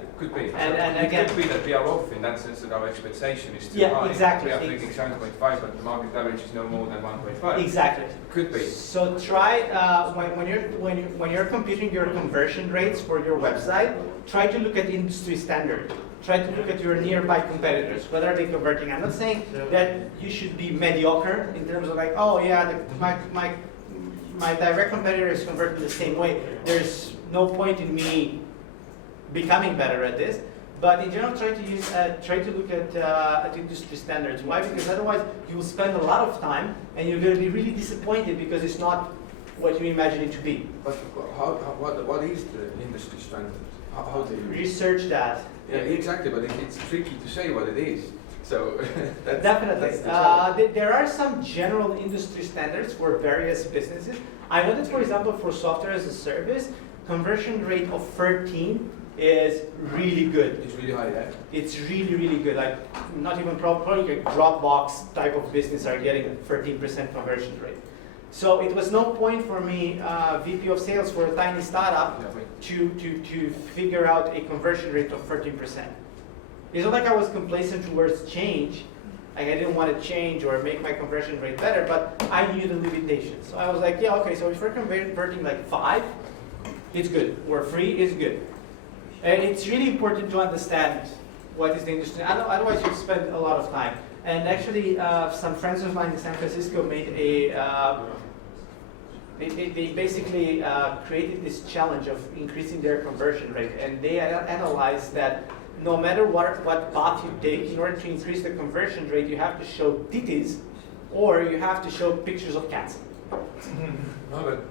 And it again, could be that we are off in that sense that our expectation is too yeah, high. exactly. We are thinking 7.5, but the market average is no more than 1.5. Exactly. Could be. So try when you're computing your conversion rates for your website, try to look at industry standard. Try to look at your nearby competitors. What are they converting? I'm not saying that you should be mediocre in terms of like, oh yeah, my direct competitor is converting the same way. There's no point in me becoming better at this. But in general, try to look at industry standards. Why? Because otherwise you will spend a lot of time and you're going to be really disappointed because it's not what you imagine it to be. But what is the industry standard? How do you research that? Yeah, exactly. But it's tricky to say what it is. So that's, definitely, that's there are some general industry standards for various businesses. I know that, for example, for software as a service, conversion rate of 13 is really good. It's really high, yeah? It's really, really good. Like, not even probably a Dropbox type of business are getting 13% conversion rate. So it was no point for me, VP of sales for a tiny startup, to figure out a conversion rate of 13%. It's not like I was complacent towards change. Like I didn't want to change or make my conversion rate better, but I knew the limitations. So I was like, yeah, okay, so if we're converting like 5, it's good. Or 3, it's good. And it's really important to understand what is the industry. Otherwise, you spend a lot of time. And actually, some friends of mine in San Francisco made a. They basically created this challenge of increasing their conversion rate, and they analyzed that no matter what path you take, in order to increase the conversion rate, you have to show titties, or you have to show pictures of cats. No, but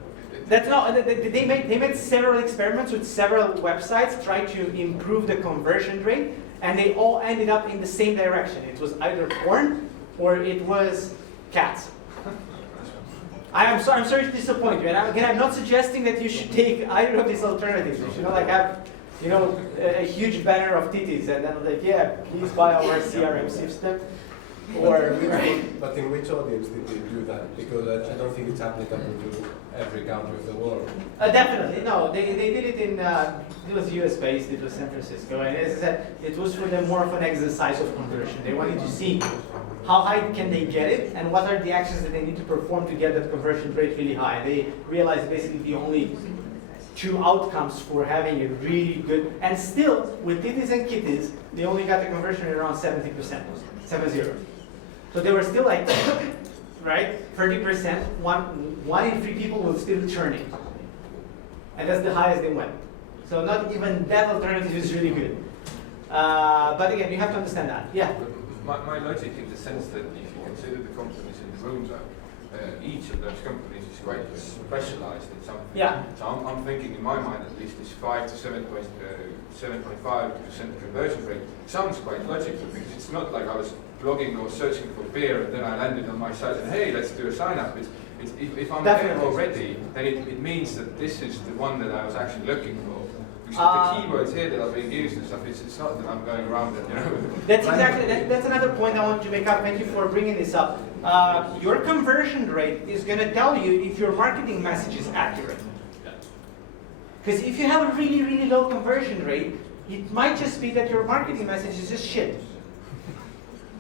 that's not. They made several experiments with several websites, trying to improve the conversion rate, and they all ended up in the same direction. It was either porn or it was cats. I'm sorry to disappoint you. And again, I'm not suggesting that you should take either of these alternatives. You should not have, a huge banner of titties and then like, yeah, please buy our CRM system. Or but in which audience did they do that? Because I don't think it's applicable to every country of the world. Definitely, no. They did it in, it was US based, it was San Francisco. And as I said, it was for them more of an exercise of conversion. They wanted to see how high can they get it and what are the actions that they need to perform to get that conversion rate really high. And they realized basically the only 2 outcomes for having a really good, and still with titties and kitties, they only got the conversion rate around 70%, 70. So they were still like, right, 30%, one in 3 people will still churn it. And that's the highest they went. So not even that alternative is really good. But again, you have to understand that. Yeah? my logic in the sense that if you consider the companies in the room, each of those companies is quite specialized in something. Yeah. So I'm thinking in my mind at least this 5 to 7.5% conversion rate sounds quite logical, because it's not like I was blogging or searching for beer and then I landed on my site and hey, let's do a sign up. If I'm there already, then it means that this is the one that I was actually looking for. Because the keywords here that are being used and stuff, it's not that I'm going around it, That's exactly, that's another point I want to make up. Thank you for bringing this up. Your conversion rate is going to tell you if your marketing message is accurate. Because if you have a really, really low conversion rate, it might just be that your marketing message is just shit.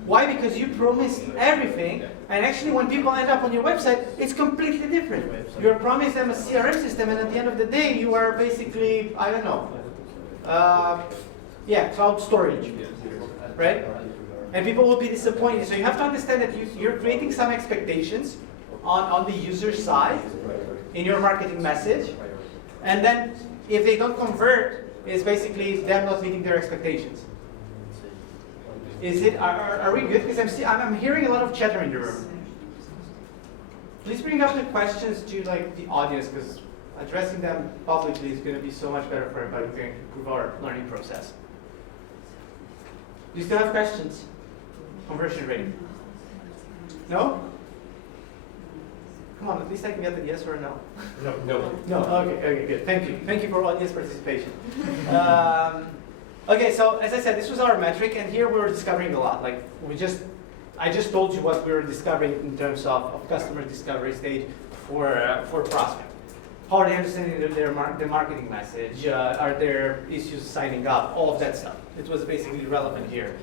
Why? Because you promised everything, and actually when people end up on your website, it's completely different. You're promised them a CRM system, and at the end of the day, you are basically, I don't know, cloud storage, right? And people will be disappointed. So you have to understand that you're creating some expectations on the user side in your marketing message, and then if they don't convert, it's basically them not meeting their expectations. Is it? Are we good? Because I'm hearing a lot of chatter in the room. Please bring up the questions to the audience, because addressing them publicly is going to be so much better for everybody. We're going to improve our learning process. Do you still have questions? Conversion rate? No? Come on, at least I can get the yes or a no. No, no. No, okay, good. Thank you. Thank you for audience participation. Okay, so as I said, this was our metric, and here we were discovering a lot. Like I just told you what we were discovering in terms of customer discovery stage for prospect. How are they understanding their marketing message? Are there issues signing up? All of that stuff. It was basically relevant here.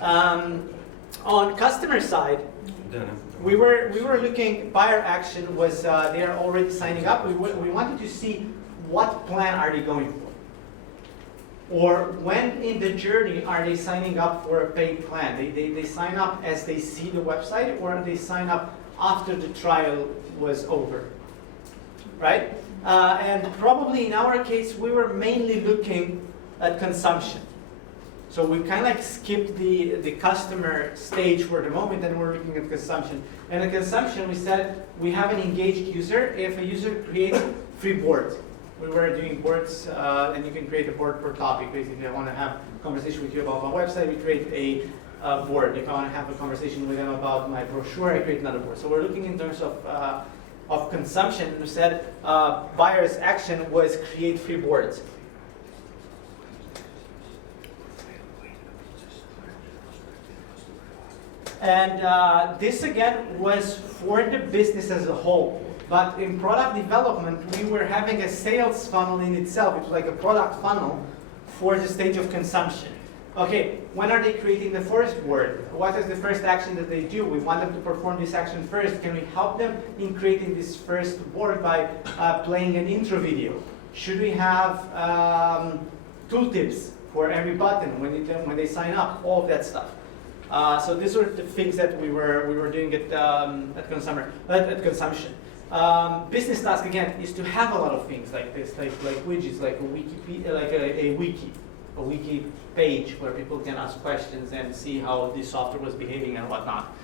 On customer side, we were looking. Buyer action was they are already signing up. We wanted to see what plan are they going for. Or when in the journey are they signing up for a paid plan? They sign up as they see the website, or they sign up after the trial was over, right? And probably in our case, we were mainly looking at consumption. So we kind of like skipped the customer stage for the moment, and we're looking at consumption. And the consumption, we said we have an engaged user if a user creates free boards. We were doing boards, and you can create a board per topic. Basically, I want to have a conversation with you about my website, we create a board. If I want to have a conversation with them about my brochure, I create another board. So we're looking in terms of consumption. We said buyer's action was create free boards. And this again was for the business as a whole. But in product development, we were having a sales funnel in itself. It was like a product funnel for the stage of consumption. Okay, when are they creating the first board? What is the first action that they do? We want them to perform this action first. Can we help them in creating this first board by playing an intro video? Should we have tooltips for every button when they sign up? All of that stuff. So these are the things that we were doing at consumption. Business task again is to have a lot of things like this, like widgets, like a wiki page where people can ask questions and see how the software was behaving and whatnot.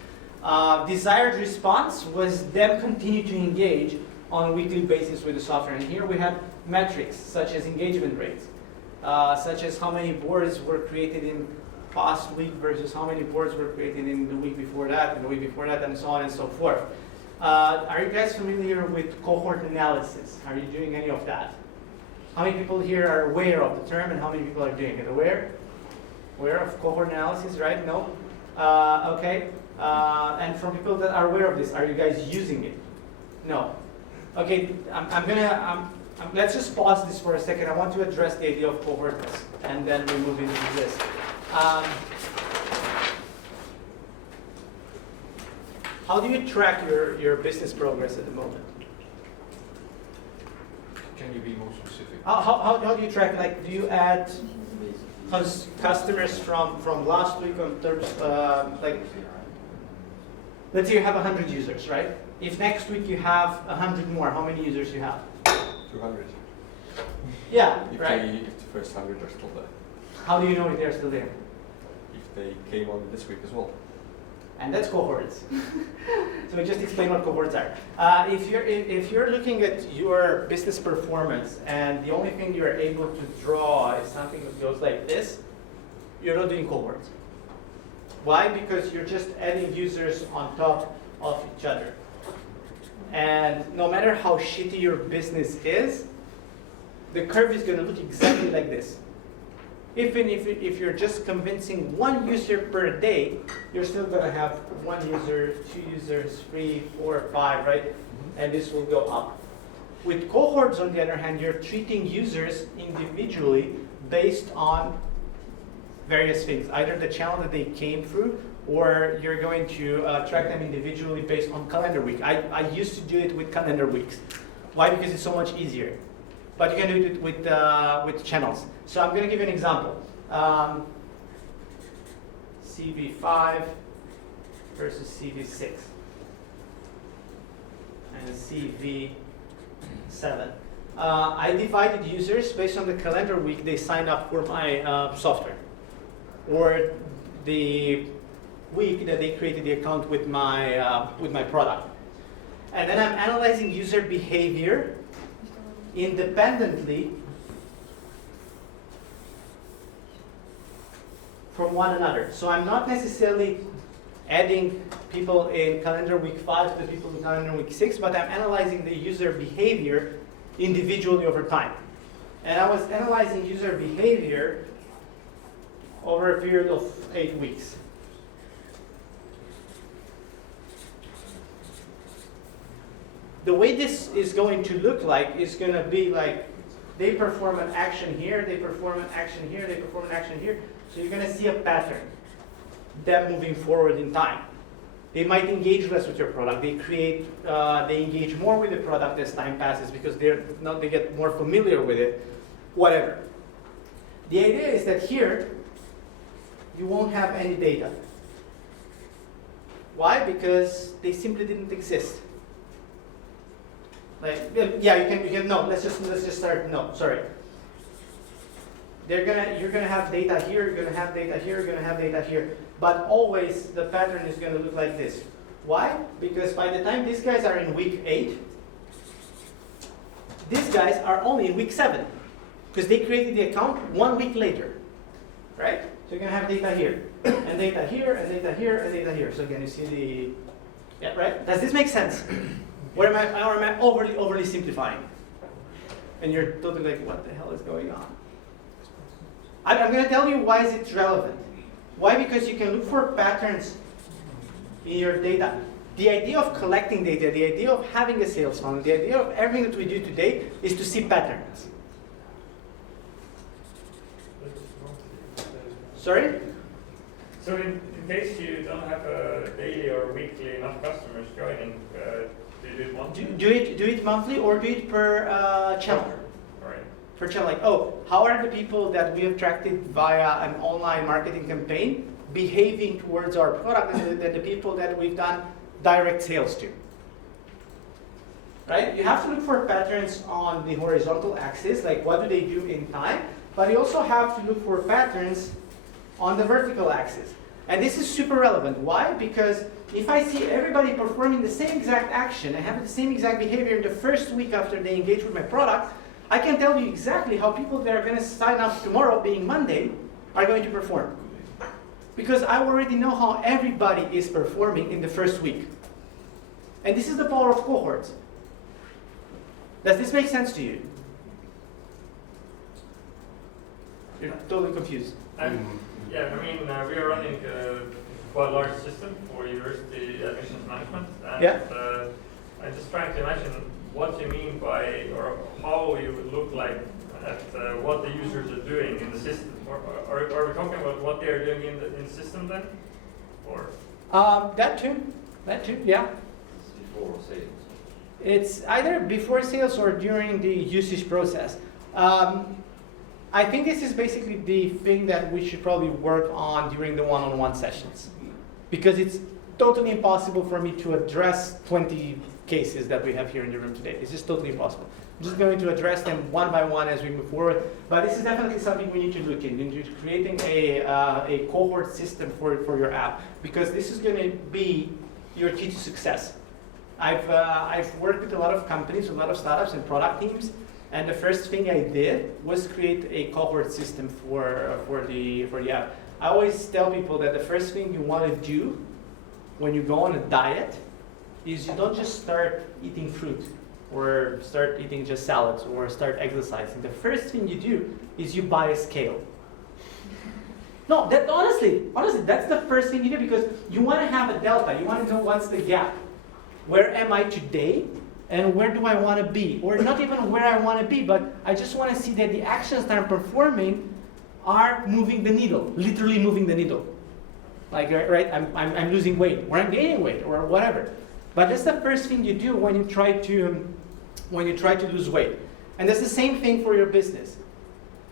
Desired response was them continue to engage on a weekly basis with the software. And here we have metrics such as engagement rates, such as how many boards were created in past week versus how many boards were created in the week before that, and the week before that, and so on and so forth. Are you guys familiar with cohort analysis? Are you doing any of that? How many people here are aware of the term, and how many people are doing it? Aware? Aware of cohort analysis, right? No? Okay. And from people that are aware of this, are you guys using it? No. Okay, let's just pause this for a second. I want to address the idea of cohorts, and then we move into this. How do you track your business progress at the moment? Can you be more specific? How do you track? Like, do you add customers from last week on terms like? Let's say you have 100 users, right? If next week you have 100 more, how many users you have? 200. Yeah, if right. If the first 100 are still there. How do you know if they're still there? If they came on this week as well. And that's cohorts. So we just explain what cohorts are. If you're looking at your business performance and the only thing you're able to draw is something that goes like this, you're not doing cohorts. Why? Because you're just adding users on top of each other. And no matter how shitty your business is, the curve is going to look exactly like this. Even if you're just convincing one user per day, you're still going to have 1 user, 2 users, 3, 4, 5, right? And this will go up. With cohorts, on the other hand, you're treating users individually based on various things, either the channel that they came through, or you're going to track them individually based on calendar week. I used to do it with calendar weeks. Why? Because it's so much easier. But you can do it with channels. So I'm going to give you an example. CV5 versus CV6 and CV7. I divided users based on the calendar week they signed up for my software, or the week that they created the account with my product. And then I'm analyzing user behavior independently from one another. So I'm not necessarily adding people in calendar week 5 to people in calendar week 6, but I'm analyzing the user behavior individually over time. And I was analyzing user behavior over a period of 8 weeks. The way this is going to look like is going to be like they perform an action here, they perform an action here, they perform an action here. So you're going to see a pattern, them moving forward in time. They might engage less with your product. They engage more with the product as time passes because they get more familiar with it, whatever. The idea is that here, you won't have any data. Why? Because they simply didn't exist. Like, yeah, you can no. Let's just start. No, sorry. You're gonna have data here. You're gonna have data here. You're gonna have data here. But always the pattern is gonna look like this. Why? Because by the time these guys are in week 8, these guys are only in week 7, because they created the account 1 week later, right? So you're gonna have data here, and data here, and data here, and data here. So again, you see the, yeah, right? Does this make sense? Or am I overly simplifying? And you're totally like, what the hell is going on? I'm going to tell you why is it relevant. Why? Because you can look for patterns in your data. The idea of collecting data, the idea of having a sales funnel, the idea of everything that we do today is to see patterns. Sorry? So in case you don't have a daily or weekly enough customers joining, do you do it monthly? Do it monthly or do it per channel. Right. Per channel, like, oh, how are the people that we have attracted via an online marketing campaign behaving towards our product and the people that we've done direct sales to? Right? You have to look for patterns on the horizontal axis, like what do they do in time, but you also have to look for patterns on the vertical axis. And this is super relevant. Why? Because if I see everybody performing the same exact action and having the same exact behavior in the first week after they engage with my product, I can tell you exactly how people that are going to sign up tomorrow, being Monday, are going to perform. Because I already know how everybody is performing in the first week. And this is the power of cohorts. Does this make sense to you? You're totally confused. Yeah, I mean, we are running quite a large system for university admissions management. And yeah. I'm just trying to imagine what you mean by, or how you would look like at what the users are doing in the system. Are we talking about what they are doing in the system then? Or? That too, yeah. Before sales. It's either before sales or during the usage process. I think this is basically the thing that we should probably work on during the one-on-one sessions. Because it's totally impossible for me to address 20 cases that we have here in the room today. It's just totally impossible. I'm just going to address them one by one as we move forward. But this is definitely something we need to look into creating a cohort system for your app. Because this is going to be your key to success. I've worked with a lot of companies, a lot of startups and product teams. And the first thing I did was create a cohort system for the app. I always tell people that the first thing you want to do when you go on a diet is you don't just start eating fruit or start eating just salads or start exercising. The first thing you do is you buy a scale. No, that honestly, that's the first thing you do because you want to have a delta. You want to know what's the gap. Where am I today? And where do I want to be? Or not even where I want to be, but I just want to see that the actions that I'm performing are moving the needle, literally moving the needle. Like, right, I'm losing weight, or I'm gaining weight, or whatever. But that's the first thing you do when you try to lose weight. And that's the same thing for your business.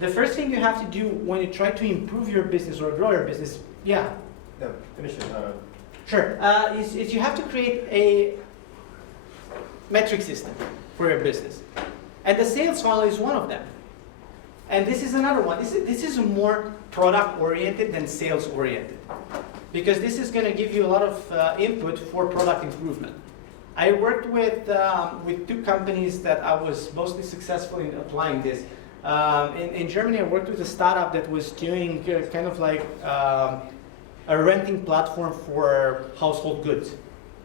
The first thing you have to do when you try to improve your business or grow your business, yeah? No, finish it. Sure, is you have to create a metric system for your business. And the sales funnel is one of them. And this is another one. This is more product-oriented than sales-oriented. Because this is going to give you a lot of input for product improvement. I worked with 2 companies that I was mostly successful in applying this. In Germany, I worked with a startup that was doing kind of like a renting platform for household goods.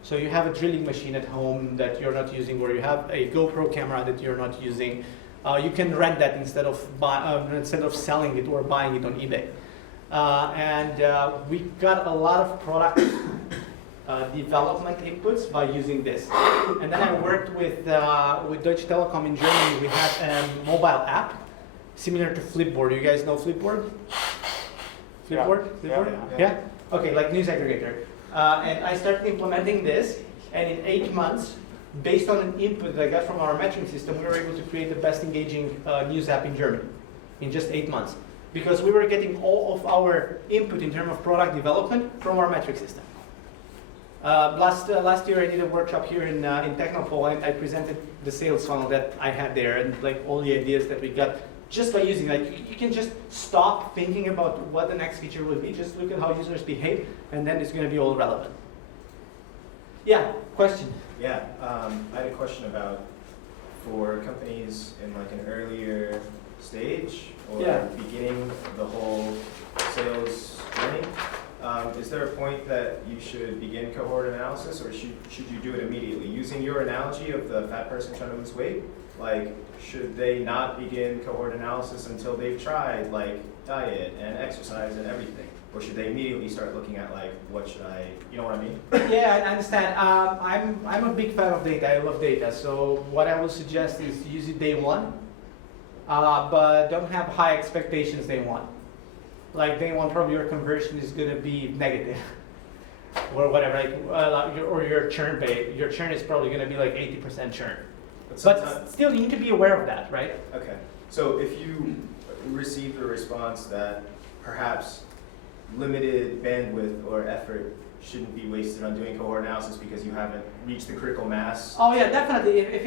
So you have a drilling machine at home that you're not using, or you have a GoPro camera that you're not using. You can rent that instead of selling it or buying it on eBay. We got a lot of product development inputs by using this. And then I worked with Deutsche Telekom in Germany. We had a mobile app similar to Flipboard. You guys know Flipboard? Flipboard? Yeah? Okay, like news aggregator. And I started implementing this, and in 8 months, based on an input that I got from our metric system, we were able to create the best engaging news app in Germany in just 8 months. Because we were getting all of our input in terms of product development from our metric system. Last year I did a workshop here in Technopol, and I presented the sales funnel that I had there and like all the ideas that we got just by using, like, you can just stop thinking about what the next feature will be, just look at how users behave, and then it's going to be all relevant. Yeah, question? Yeah, I had a question about for companies in like an earlier stage or beginning the whole sales journey. Is there a point that you should begin cohort analysis, or should you do it immediately? Using your analogy of the fat person trying to lose weight, like, should they not begin cohort analysis until they've tried like diet and exercise and everything? Or should they immediately start looking at like, what should I, you know what I mean? Yeah, I understand. I'm a big fan of data. I love data. So what I would suggest is use it day one, but don't have high expectations day one. Like day one, probably your conversion is going to be negative, or whatever. Or your churn rate. Your churn is probably going to be like 80% churn. But still, you need to be aware of that, right? Okay. So if you receive a response that perhaps limited bandwidth or effort shouldn't be wasted on doing cohort analysis because you haven't reached the critical mass. Oh yeah, definitely. If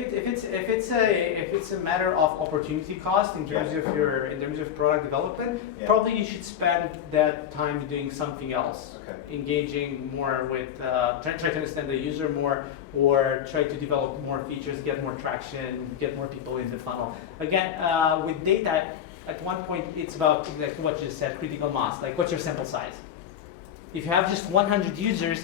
it's a matter of opportunity cost in terms of product development, probably you should spend that time doing something else. Okay. Engaging more with try to understand the user more, or try to develop more features, get more traction, get more people in the funnel. Again, with data, at one point it's about exactly what you just said, critical mass. Like, what's your sample size? If you have just 100 users,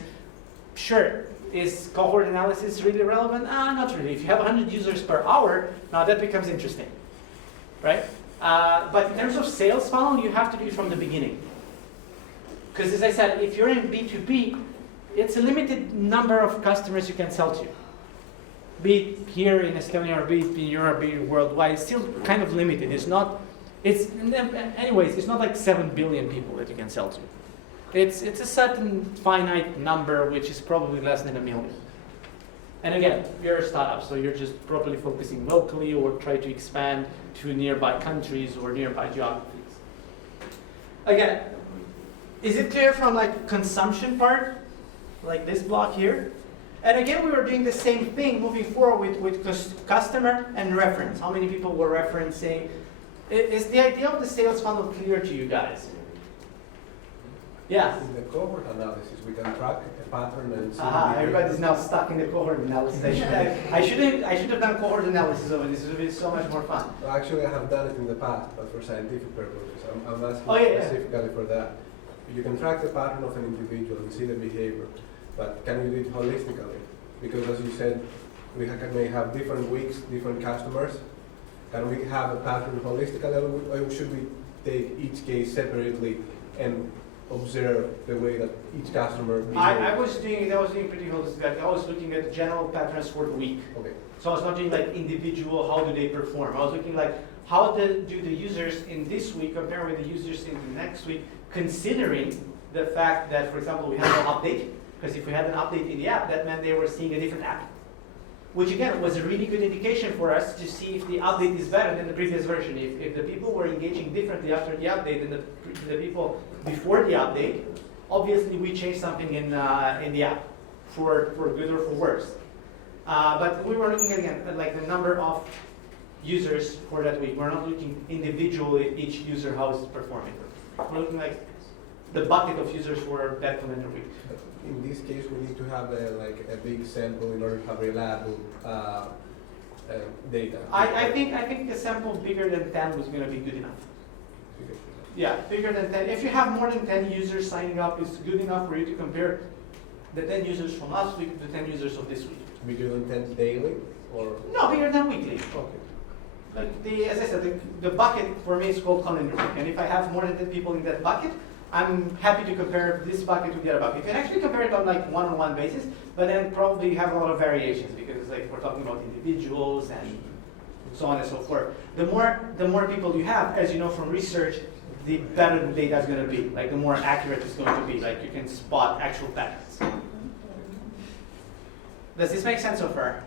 sure, is cohort analysis really relevant? Not really. If you have 100 users per hour, now that becomes interesting, right? But in terms of sales funnel, you have to do it from the beginning. Because as I said, if you're in B2B, it's a limited number of customers you can sell to. Be it here in Estonia, or be it in Europe, be it worldwide, it's still kind of limited. It's not like 7 billion people that you can sell to. It's a certain finite number, which is probably less than 1 million. And again, you're a startup, so you're just probably focusing locally, or try to expand to nearby countries or nearby geographies. Again, is it clear from like consumption part, like this block here? And again, we were doing the same thing moving forward with customer and reference. How many people were referencing? Is the idea of the sales funnel clear to you guys? Yeah. In the cohort analysis, we can track a pattern and see. Everybody's now stuck in the cohort analysis. I should have done cohort analysis over this. It would be so much more fun. Well, actually, I have done it in the past, but for scientific purposes. I'm asking specifically for that. You can track the pattern of an individual and see the behavior, but can you do it holistically? Because as you said, we may have different weeks, different customers. Can we have a pattern holistically, or should we take each case separately and observe the way that each customer behaves? I was doing pretty holistic. I was looking at general patterns for the week. Okay. So I was not doing like individual, how do they perform? I was looking like, how do the users in this week compare with the users in the next week, considering the fact that, for example, we had no update. Because if we had an update in the app, that meant they were seeing a different app. Which again was a really good indication for us to see if the update is better than the previous version. If the people were engaging differently after the update than the people before the update, obviously we changed something in the app for good or for worse. But we were looking at, again, like the number of users for that week. We're not looking individually each user how is performing. We're looking like, the bucket of users for that calendar week. In this case, we need to have a big sample in order to have reliable data. I think a sample bigger than 10 was going to be good enough. Yeah, bigger than 10. If you have more than 10 users signing up, it's good enough for you to compare the 10 users from last week to the 10 users of this week. Bigger than 10 daily, or? No, bigger than weekly. Okay. Like as I said, the bucket for me is called calendar week, and if I have more than 10 people in that bucket, I'm happy to compare this bucket to the other bucket. You can actually compare it on like one-on-one basis, but then probably you have a lot of variations because like we're talking about individuals and so on and so forth. The more people you have, as you know from research, the better the data is going to be. Like the more accurate it's going to be. Like you can spot actual patterns. Does this make sense so far?